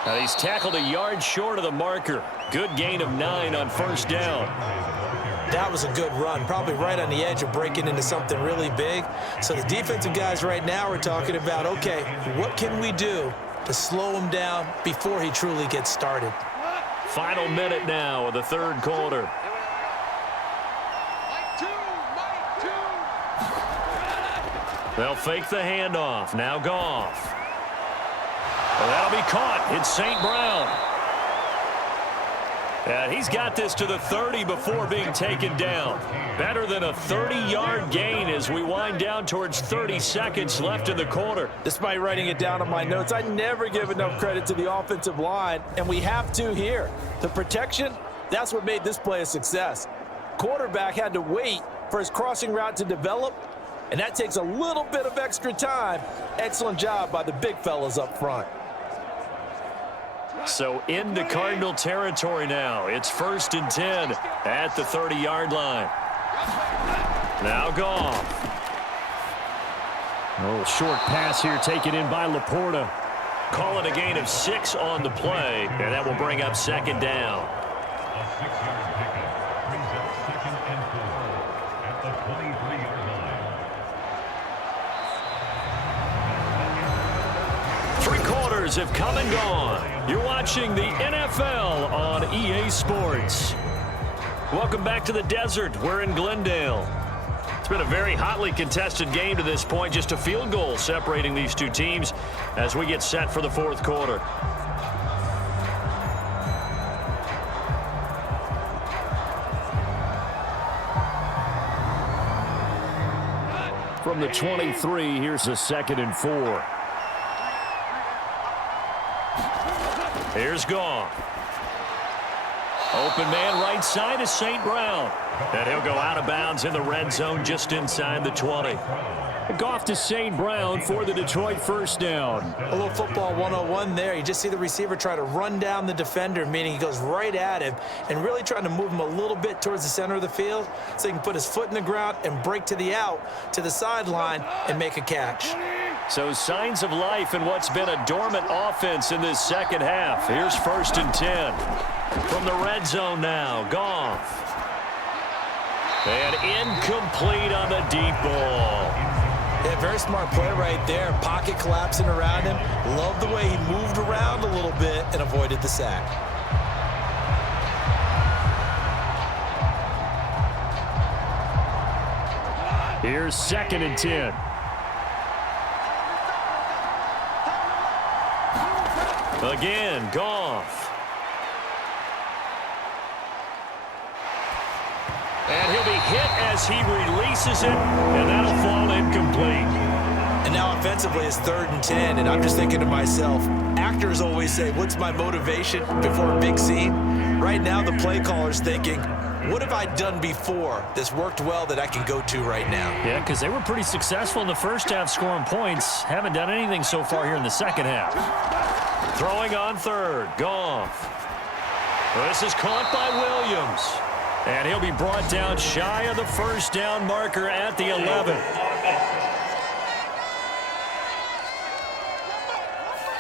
Now he's tackled a yard short of the marker. Good gain of 9 on first down. That was a good run, probably right on the edge of breaking into something really big. So the defensive guys right now are talking about, okay, what can we do to slow him down before he truly gets started? Final minute now of the 3rd quarter. They'll fake the handoff. Now Goff. Well, that'll be caught. It's St. Brown. And he's got this to the 30 before being taken down. Better than a 30-yard gain as we wind down towards 30 seconds left in the quarter. Despite writing it down on my notes, I never give enough credit to the offensive line, and we have to here. The protection, that's what made this play a success. Quarterback had to wait for his crossing route to develop, and that takes a little bit of extra time. Excellent job by the big fellas up front. So into Cardinal territory now. It's 1st and 10 at the 30-yard line. Now Goff. Oh, short pass here taken in by Laporta. Call it a gain of 6 on the play, and that will bring up 2nd down. A 6-yard pickup brings up 2nd and 4 at the 23-yard line. 3 quarters have come and gone. You're watching the NFL on EA Sports. Welcome back to the desert. We're in Glendale. It's been a very hotly contested game to this point. Just a field goal separating these two teams as we get set for the 4th quarter. From the 23, here's a 2nd and 4. Here's Goff. Open man right side is St. Brown. And he'll go out of bounds in the red zone just inside the 20. Goff to St. Brown for the Detroit first down. A little football 101 there. You just see the receiver try to run down the defender, meaning he goes right at him and really trying to move him a little bit towards the center of the field so he can put his foot in the ground and break to the out, to the sideline, and make a catch. So signs of life in what's been a dormant offense in this second half. Here's 1st and 10. From the red zone now, Goff. And incomplete on the deep ball. Yeah, very smart play right there. Pocket collapsing around him. Love the way he moved around a little bit and avoided the sack. Here's 2nd and 10. Again, Goff. And he'll be hit as he releases it, and that'll fall incomplete. And now offensively it's 3rd and 10, and I'm just thinking to myself, actors always say, what's my motivation before a big scene? Right now the play caller's thinking, what have I done before that's worked well that I can go to right now? Yeah, because they were pretty successful in the first half scoring points. Haven't done anything so far here in the second half. Throwing on third, Goff. This is caught by Williams. And he'll be brought down shy of the first down marker at the 11.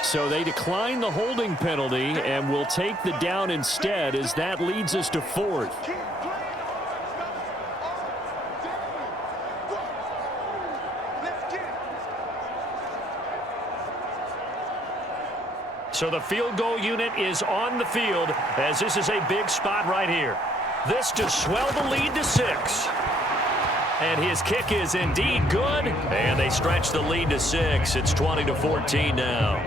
So they decline the holding penalty and will take the down instead, as that leads us to fourth. So the field goal unit is on the field, as this is a big spot right here. This to swell the lead to 6. And his kick is indeed good, and they stretch the lead to 6. It's 20-14 now.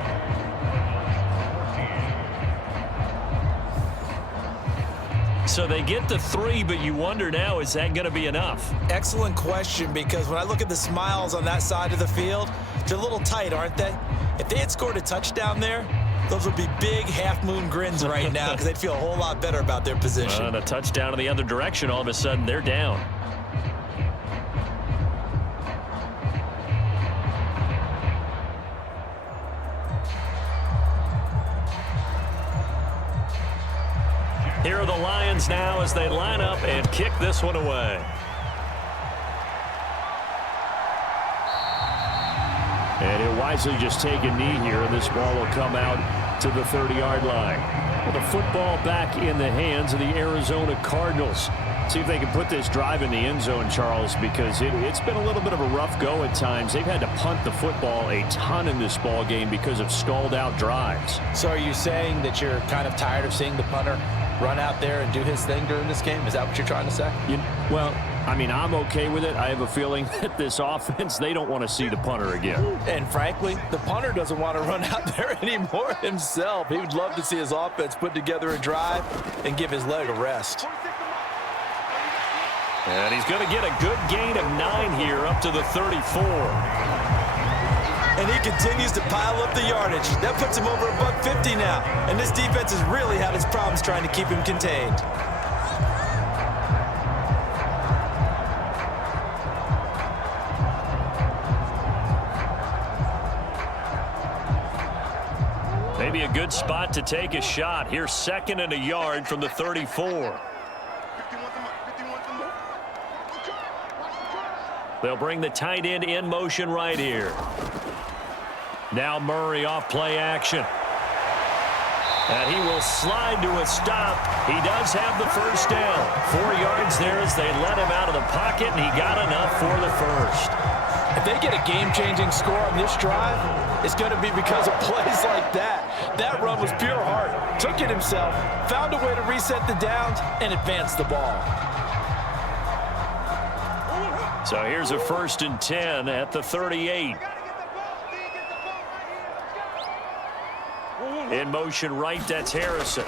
So they get the 3, but you wonder now, is that going to be enough? Excellent question, because when I look at the smiles on that side of the field, they're a little tight, aren't they? If they had scored a touchdown there, those would be big half-moon grins right now, because they'd feel a whole lot better about their position. And a touchdown in the other direction, all of a sudden they're down. Here are the Lions now as they line up and kick this one away. And he'll wisely just take a knee here, and this ball will come out to the 30-yard line. Well, the football back in the hands of the Arizona Cardinals. See if they can put this drive in the end zone, Charles, because it's been a little bit of a rough go at times. They've had to punt the football a ton in this ball game because of stalled-out drives. So are you saying that you're kind of tired of seeing the punter run out there and do his thing during this game? Is that what you're trying to say? Well, I mean, I'm okay with it. I have a feeling that this offense, they don't want to see the punter again. And frankly, the punter doesn't want to run out there anymore himself. He would love to see his offense put together a drive and give his leg a rest. And he's going to get a good gain of 9 here up to the 34. And he continues to pile up the yardage. That puts him over $150 now. And this defense has really had its problems trying to keep him contained. Maybe a good spot to take a shot. Here's 2nd and a yard from the 34. They'll bring the tight end in motion right here. Now Murray off play action. And he will slide to a stop. He does have the first down. 4 yards there as they let him out of the pocket, and he got enough for the first. If they get a game-changing score on this drive, it's going to be because of plays like that. That run was pure heart. Took it himself, found a way to reset the downs, and advance the ball. So here's a 1st and 10 at the 38. In motion right, that's Harrison.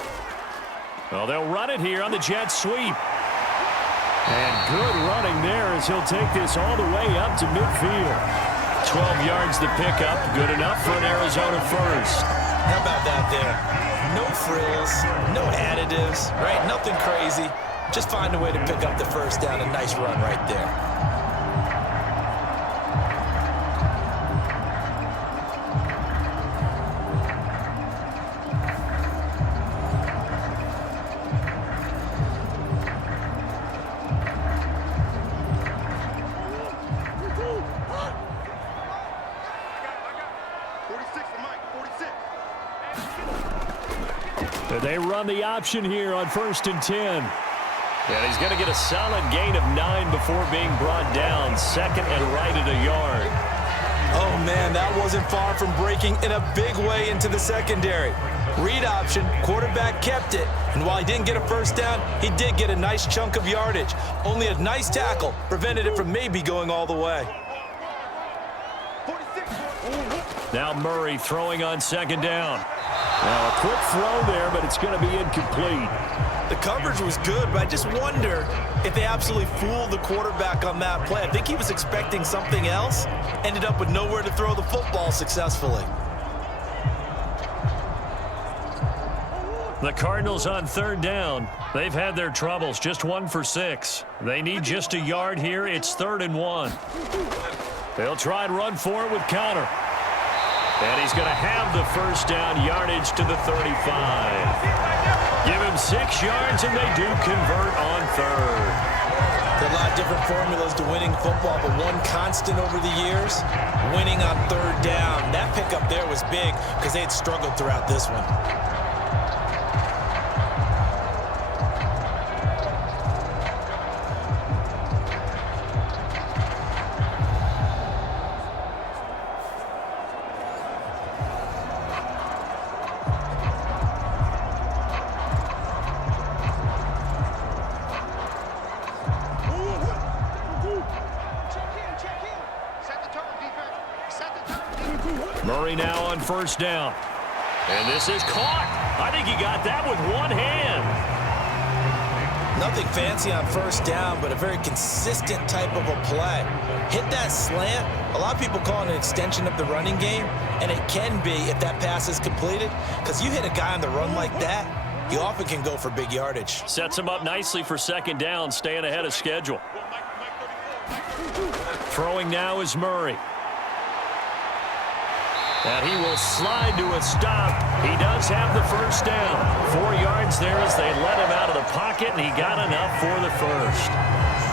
Well, they'll run it here on the jet sweep. And good running there as he'll take this all the way up to midfield. 12 yards to pick up, good enough for an Arizona first. How about that there? No frills, no additives, right? Nothing crazy. Just find a way to pick up the first down. A nice run right there. They run the option here on 1st and 10. And he's going to get a solid gain of 9 before being brought down. 2nd and right at a yard. Oh, man, that wasn't far from breaking in a big way into the secondary. Read option, quarterback kept it. And while he didn't get a first down, he did get a nice chunk of yardage. Only a nice tackle prevented it from maybe going all the way. Now Murray throwing on 2nd down. Now a quick throw there, but it's going to be incomplete. The coverage was good, but I just wonder if they absolutely fooled the quarterback on that play. I think he was expecting something else, ended up with nowhere to throw the football successfully. The Cardinals on third down. They've had their troubles, just 1 for 6. They need just a yard here. It's 3rd and 1. They'll try and run for it with Connor. And he's going to have the first down, yardage to the 35. Give him 6 yards, and they do convert on 3rd. There are a lot of different formulas to winning football, but one constant over the years, winning on 3rd down. That pickup there was big because they had struggled throughout this one. Murray now on first down. And this is caught. I think he got that with one hand. Nothing fancy on first down, but a very consistent type of a play. Hit that slant. A lot of people call it an extension of the running game, and it can be if that pass is completed, because you hit a guy on the run like that, you often can go for big yardage. Sets him up nicely for second down, staying ahead of schedule. Throwing now is Murray. And he will slide to a stop. He does have the first down. 4 yards there as they let him out of the pocket, and he got enough for the first.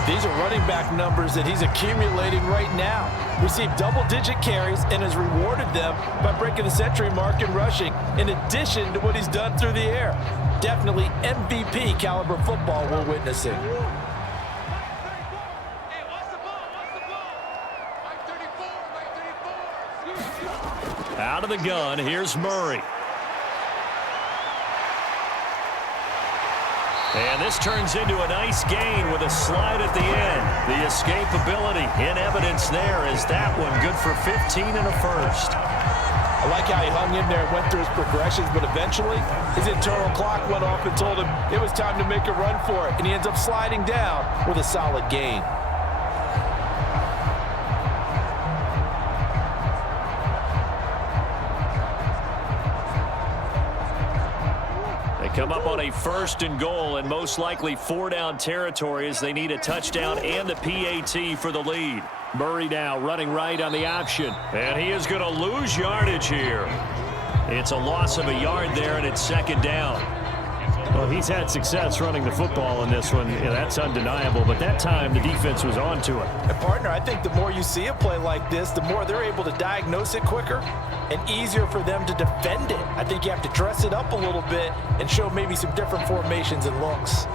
These are running back numbers that he's accumulating right now. Received double-digit carries and has rewarded them by breaking the century mark in rushing, in addition to what he's done through the air. Definitely MVP caliber football we're witnessing. Out of the gun, here's Murray. And this turns into a nice gain with a slide at the end. The escapability in evidence there is that one good for 15 and a first. I like how he hung in there and went through his progressions, but eventually his internal clock went off and told him it was time to make a run for it, and he ends up sliding down with a solid gain. Come up on a 1st and goal and most likely 4-down territory as they need a touchdown and a PAT for the lead. Murray now running right on the option. And he is going to lose yardage here. It's a loss of a yard there, and it's 2nd down. Well, he's had success running the football in this one. Yeah, that's undeniable. But that time, the defense was on to it. And partner, I think the more you see a play like this, the more they're able to diagnose it quicker and easier for them to defend it. I think you have to dress it up a little bit and show maybe some different formations and looks.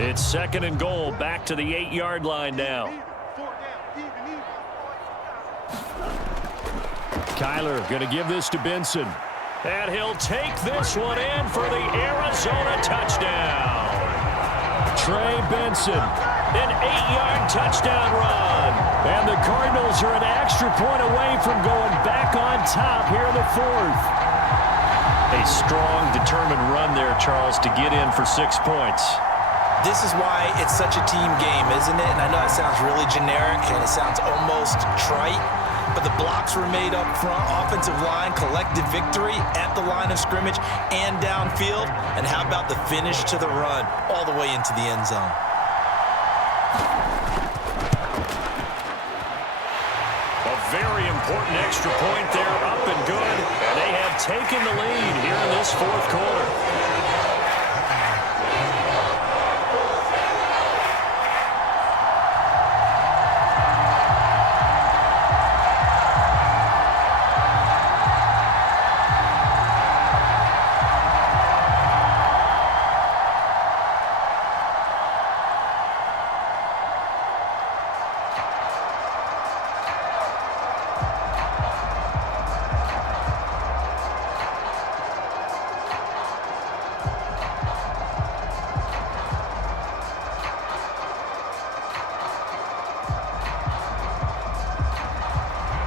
It's 2nd and goal, back to the 8-yard line now. Kyler going to give this to Benson. And he'll take this one in for the Arizona touchdown. Trey Benson, an 8-yard touchdown run. And the Cardinals are an extra point away from going back on top here in the 4th. A strong, determined run there, Charles, to get in for 6 points. This is why it's such a team game, isn't it? And I know it sounds really generic and it sounds almost trite, but the blocks were made up front, offensive line, collective victory at the line of scrimmage and downfield. And how about the finish to the run all the way into the end zone? A very important extra point there, up and good. And they have taken the lead here in this 4th quarter.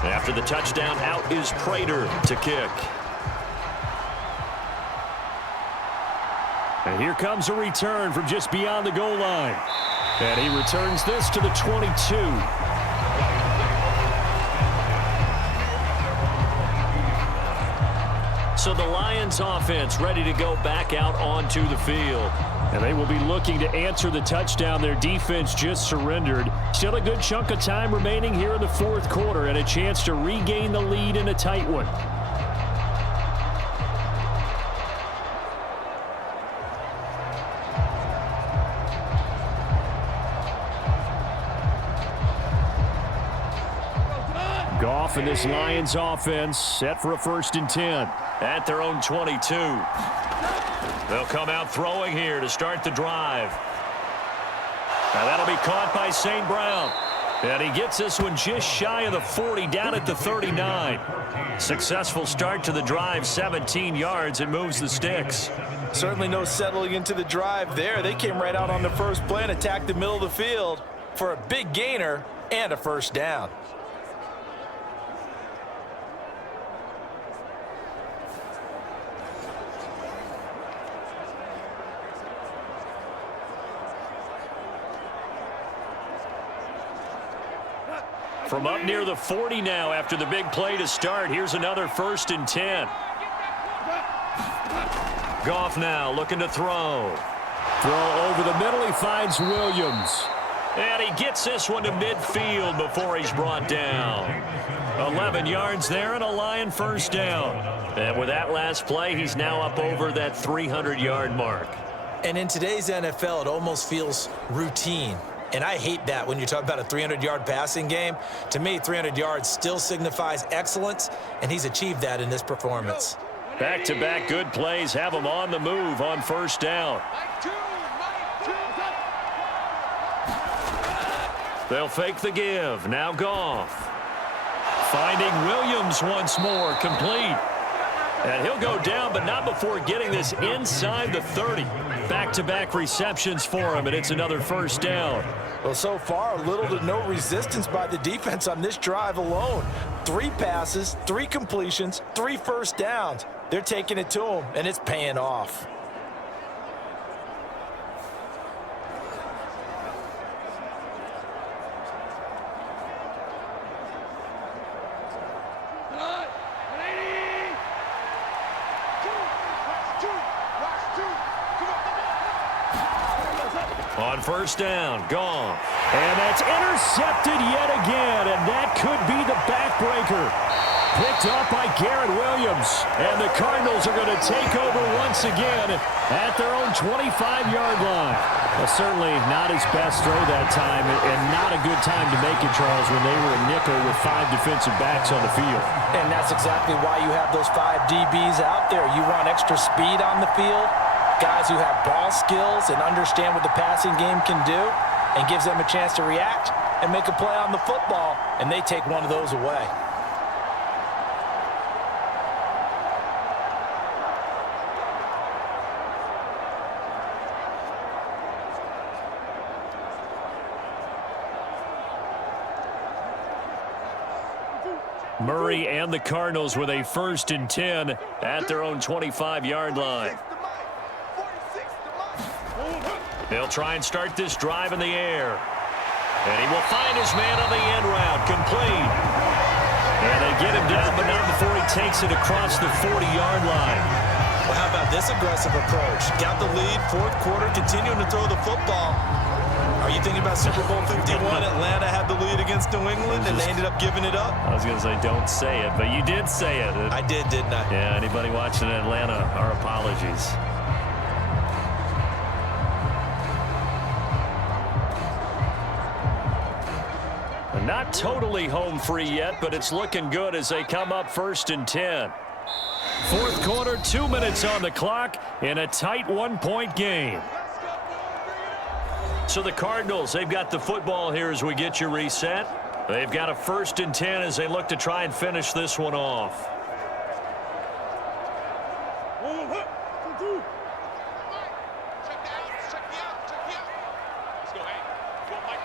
After the touchdown, out is Prater to kick. And here comes a return from just beyond the goal line. And he returns this to the 22. So the Lions offense ready to go back out onto the field. And they will be looking to answer the touchdown their defense just surrendered. Still a good chunk of time remaining here in the fourth quarter and a chance to regain the lead in a tight one. Goff and this Lions offense set for a 1st and 10 at their own 22. They'll come out throwing here to start the drive. Now that'll be caught by St. Brown. And he gets this one just shy of the 40, down at the 39. Successful start to the drive, 17 yards, and moves the sticks. Certainly no settling into the drive there. They came right out on the first play and attacked the middle of the field for a big gainer and a 1st down. From up near the 40 now after the big play to start. Here's another 1st and 10. Goff now looking to throw. Throw over the middle. He finds Williams. And he gets this one to midfield before he's brought down. 11 yards there and a Lion 1st down. And with that last play, he's now up over that 300-yard mark. And in today's NFL, it almost feels routine. And I hate that when you talk about a 300-yard passing game. To me, 300 yards still signifies excellence, and he's achieved that in this performance. Back-to-back good plays have him on the move on 1st down. They'll fake the give. Now Goff. Finding Williams once more, complete. And he'll go down, but not before getting this inside the 30. Back-to-back receptions for him, and it's another 1st down. Well, so far, little to no resistance by the defense on this drive alone. 3 passes, 3 completions, 3 1st downs. They're taking it to him, and it's paying off. On 1st down, Goff. And that's intercepted yet again, and that could be the backbreaker. Picked up by Garrett Williams. And the Cardinals are going to take over once again at their own 25-yard line. Well, certainly not his best throw that time, and not a good time to make it, Charles, when they were a nickel with 5 defensive backs on the field. And that's exactly why you have those 5 DBs out there. You want extra speed on the field, guys who have ball skills and understand what the passing game can do, and gives them a chance to react and make a play on the football, and they take one of those away. Murray and the Cardinals with a 1st and 10 at their own 25-yard line. They'll try and start this drive in the air. And he will find his man on the end route, complete. And they get him down, but not before he takes it across the 40-yard line. Well, how about this aggressive approach? Got the lead, 4th quarter, continuing to throw the football. Are you thinking about Super Bowl 51? Atlanta had the lead against New England, and they ended up giving it up? I was going to say, don't say it, but you did say it. I did, didn't I? Yeah, anybody watching Atlanta, our apologies. Not totally home free yet, but it's looking good as they come up 1st and 10. 4th quarter, 2 minutes on the clock in a tight 1-point game. So the Cardinals, they've got the football here as we get you reset. They've got a 1st and 10 as they look to try and finish this one off. Let's go, hey. Go, Mike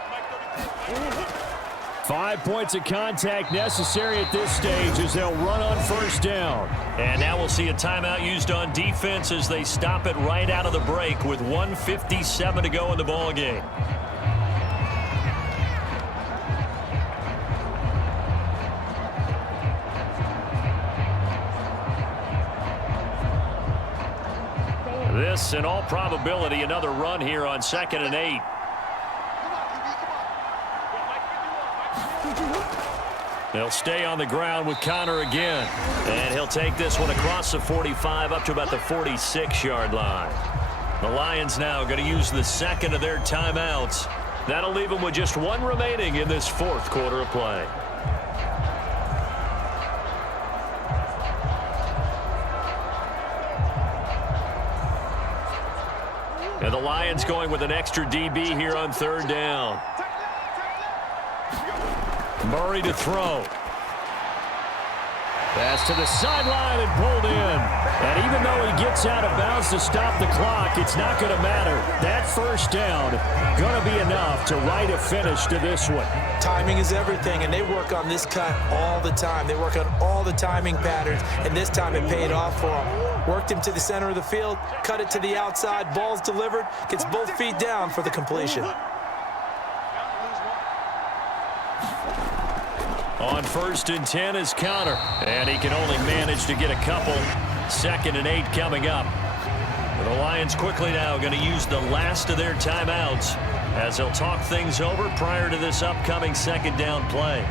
32. 5 points of contact necessary at this stage as they'll run on 1st down. And now we'll see a timeout used on defense as they stop it right out of the break with 1:57 to go in the ball game. This, in all probability, another run here on 2nd and 8. They'll stay on the ground with Connor again. And he'll take this one across the 45 up to about the 46-yard line. The Lions now going to use the second of their timeouts. That'll leave them with just one remaining in this fourth quarter of play. And the Lions going with an extra DB here on 3rd down. Murray to throw. Pass to the sideline and pulled in. And even though he gets out of bounds to stop the clock, it's not going to matter. That first down going to be enough to write a finish to this one. Timing is everything, and they work on this cut all the time. They work on all the timing patterns, and this time it paid off for them. Worked him to the center of the field, cut it to the outside, ball's delivered, gets both feet down for the completion. On 1st and 10 is Connor, and he can only manage to get a couple. 2nd and 8 coming up. The Lions quickly now going to use the last of their timeouts as they'll talk things over prior to this upcoming 2nd down play.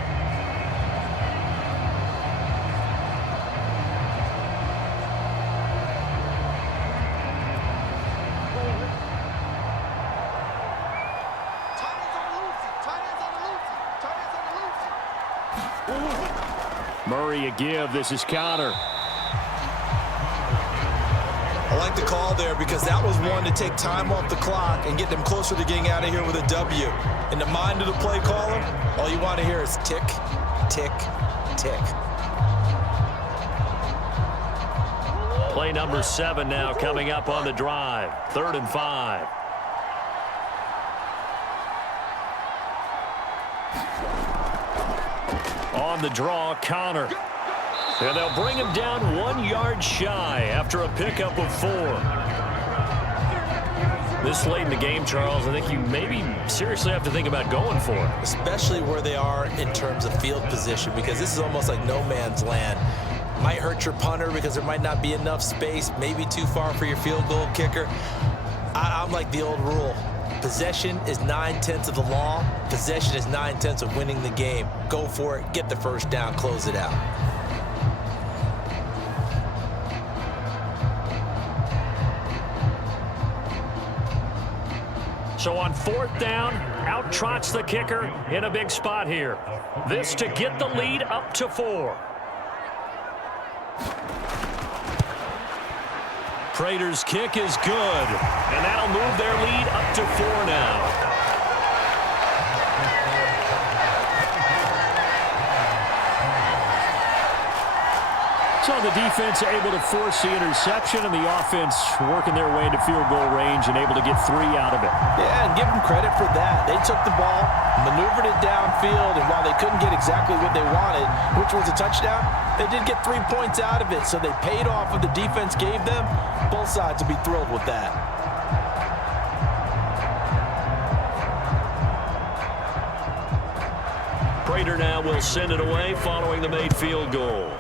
Murray a give. This is Connor. I like the call there because that was one to take time off the clock and get them closer to getting out of here with a W. In the mind of the play caller, all you want to hear is tick, tick, tick. Play number 7 now coming up on the drive. 3rd and 5. On the draw, Connor. And they'll bring him down 1 yard shy after a pickup of 4. This late in the game, Charles, I think you maybe seriously have to think about going for it. Especially where they are in terms of field position, because this is almost like no man's land. Might hurt your punter because there might not be enough space, maybe too far for your field goal kicker. I'm like the old rule. Possession is 9/10 of the law. Possession is 9/10 of winning the game. Go for it, get the first down, close it out. So on 4th down, out trots the kicker in a big spot here. This to get the lead up to 4. Prater's kick is good, and that'll move their lead up to 4 now. So the defense able to force the interception, and the offense working their way into field goal range and able to get 3 out of it. Yeah, and give them credit for that. They took the ball, maneuvered it downfield, and while they couldn't get exactly what they wanted, which was a touchdown, they did get 3 points out of it, so they paid off what the defense gave them. Both sides will be thrilled with that. Prater now will send it away following the made field goal.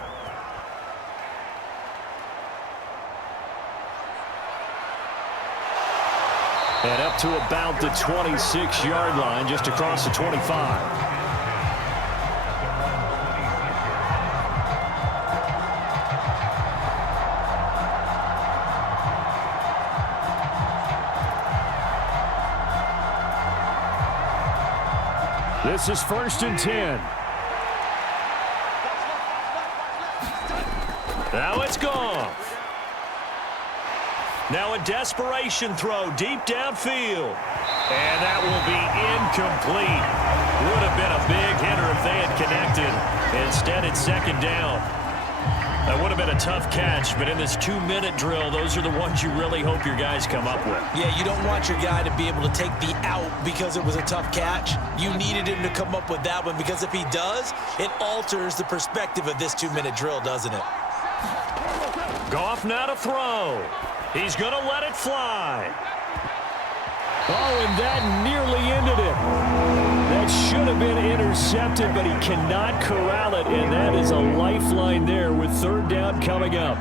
And up to about the 26-yard line, just across the 25. This is 1st and 10. Now it's gone. Now a desperation throw deep downfield. And that will be incomplete. Would have been a big hitter if they had connected. Instead, it's 2nd down. That would have been a tough catch, but in this 2-minute drill, those are the ones you really hope your guys come up with. Yeah, you don't want your guy to be able to take the out because it was a tough catch. You needed him to come up with that one, because if he does, it alters the perspective of this 2-minute drill, doesn't it? Goff now to throw. He's going to let it fly. Oh, and that nearly ended it. That should have been intercepted, but he cannot corral it, and that is a lifeline there with 3rd down coming up.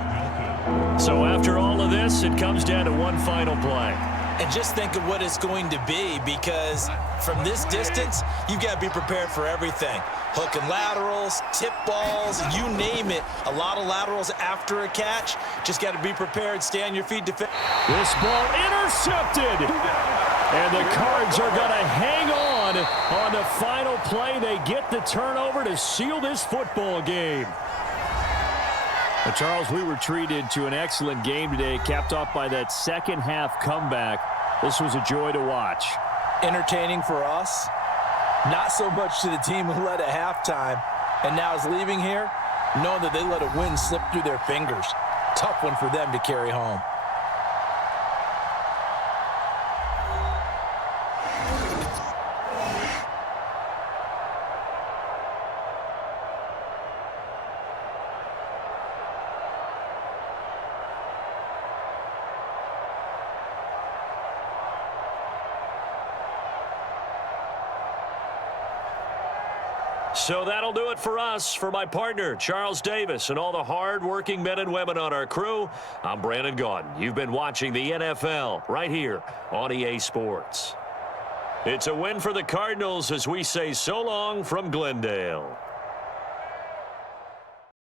So after all of this, it comes down to one final play. And just think of what it's going to be, because from this distance, you've got to be prepared for everything. Hook and laterals, tip balls, you name it. A lot of laterals after a catch. Just got to be prepared, stay on your feet. This ball intercepted. And the Cards are going to hang on the final play. They get the turnover to seal this football game. But Charles, we were treated to an excellent game today, capped off by that second half comeback. This was a joy to watch. Entertaining for us, not so much to the team who led at halftime and now is leaving here, knowing that they let a win slip through their fingers. Tough one for them to carry home. So that'll do it for us. For my partner, Charles Davis, and all the hard-working men and women on our crew, I'm Brandon Gaudin. You've been watching the NFL right here on EA Sports. It's a win for the Cardinals as we say so long from Glendale.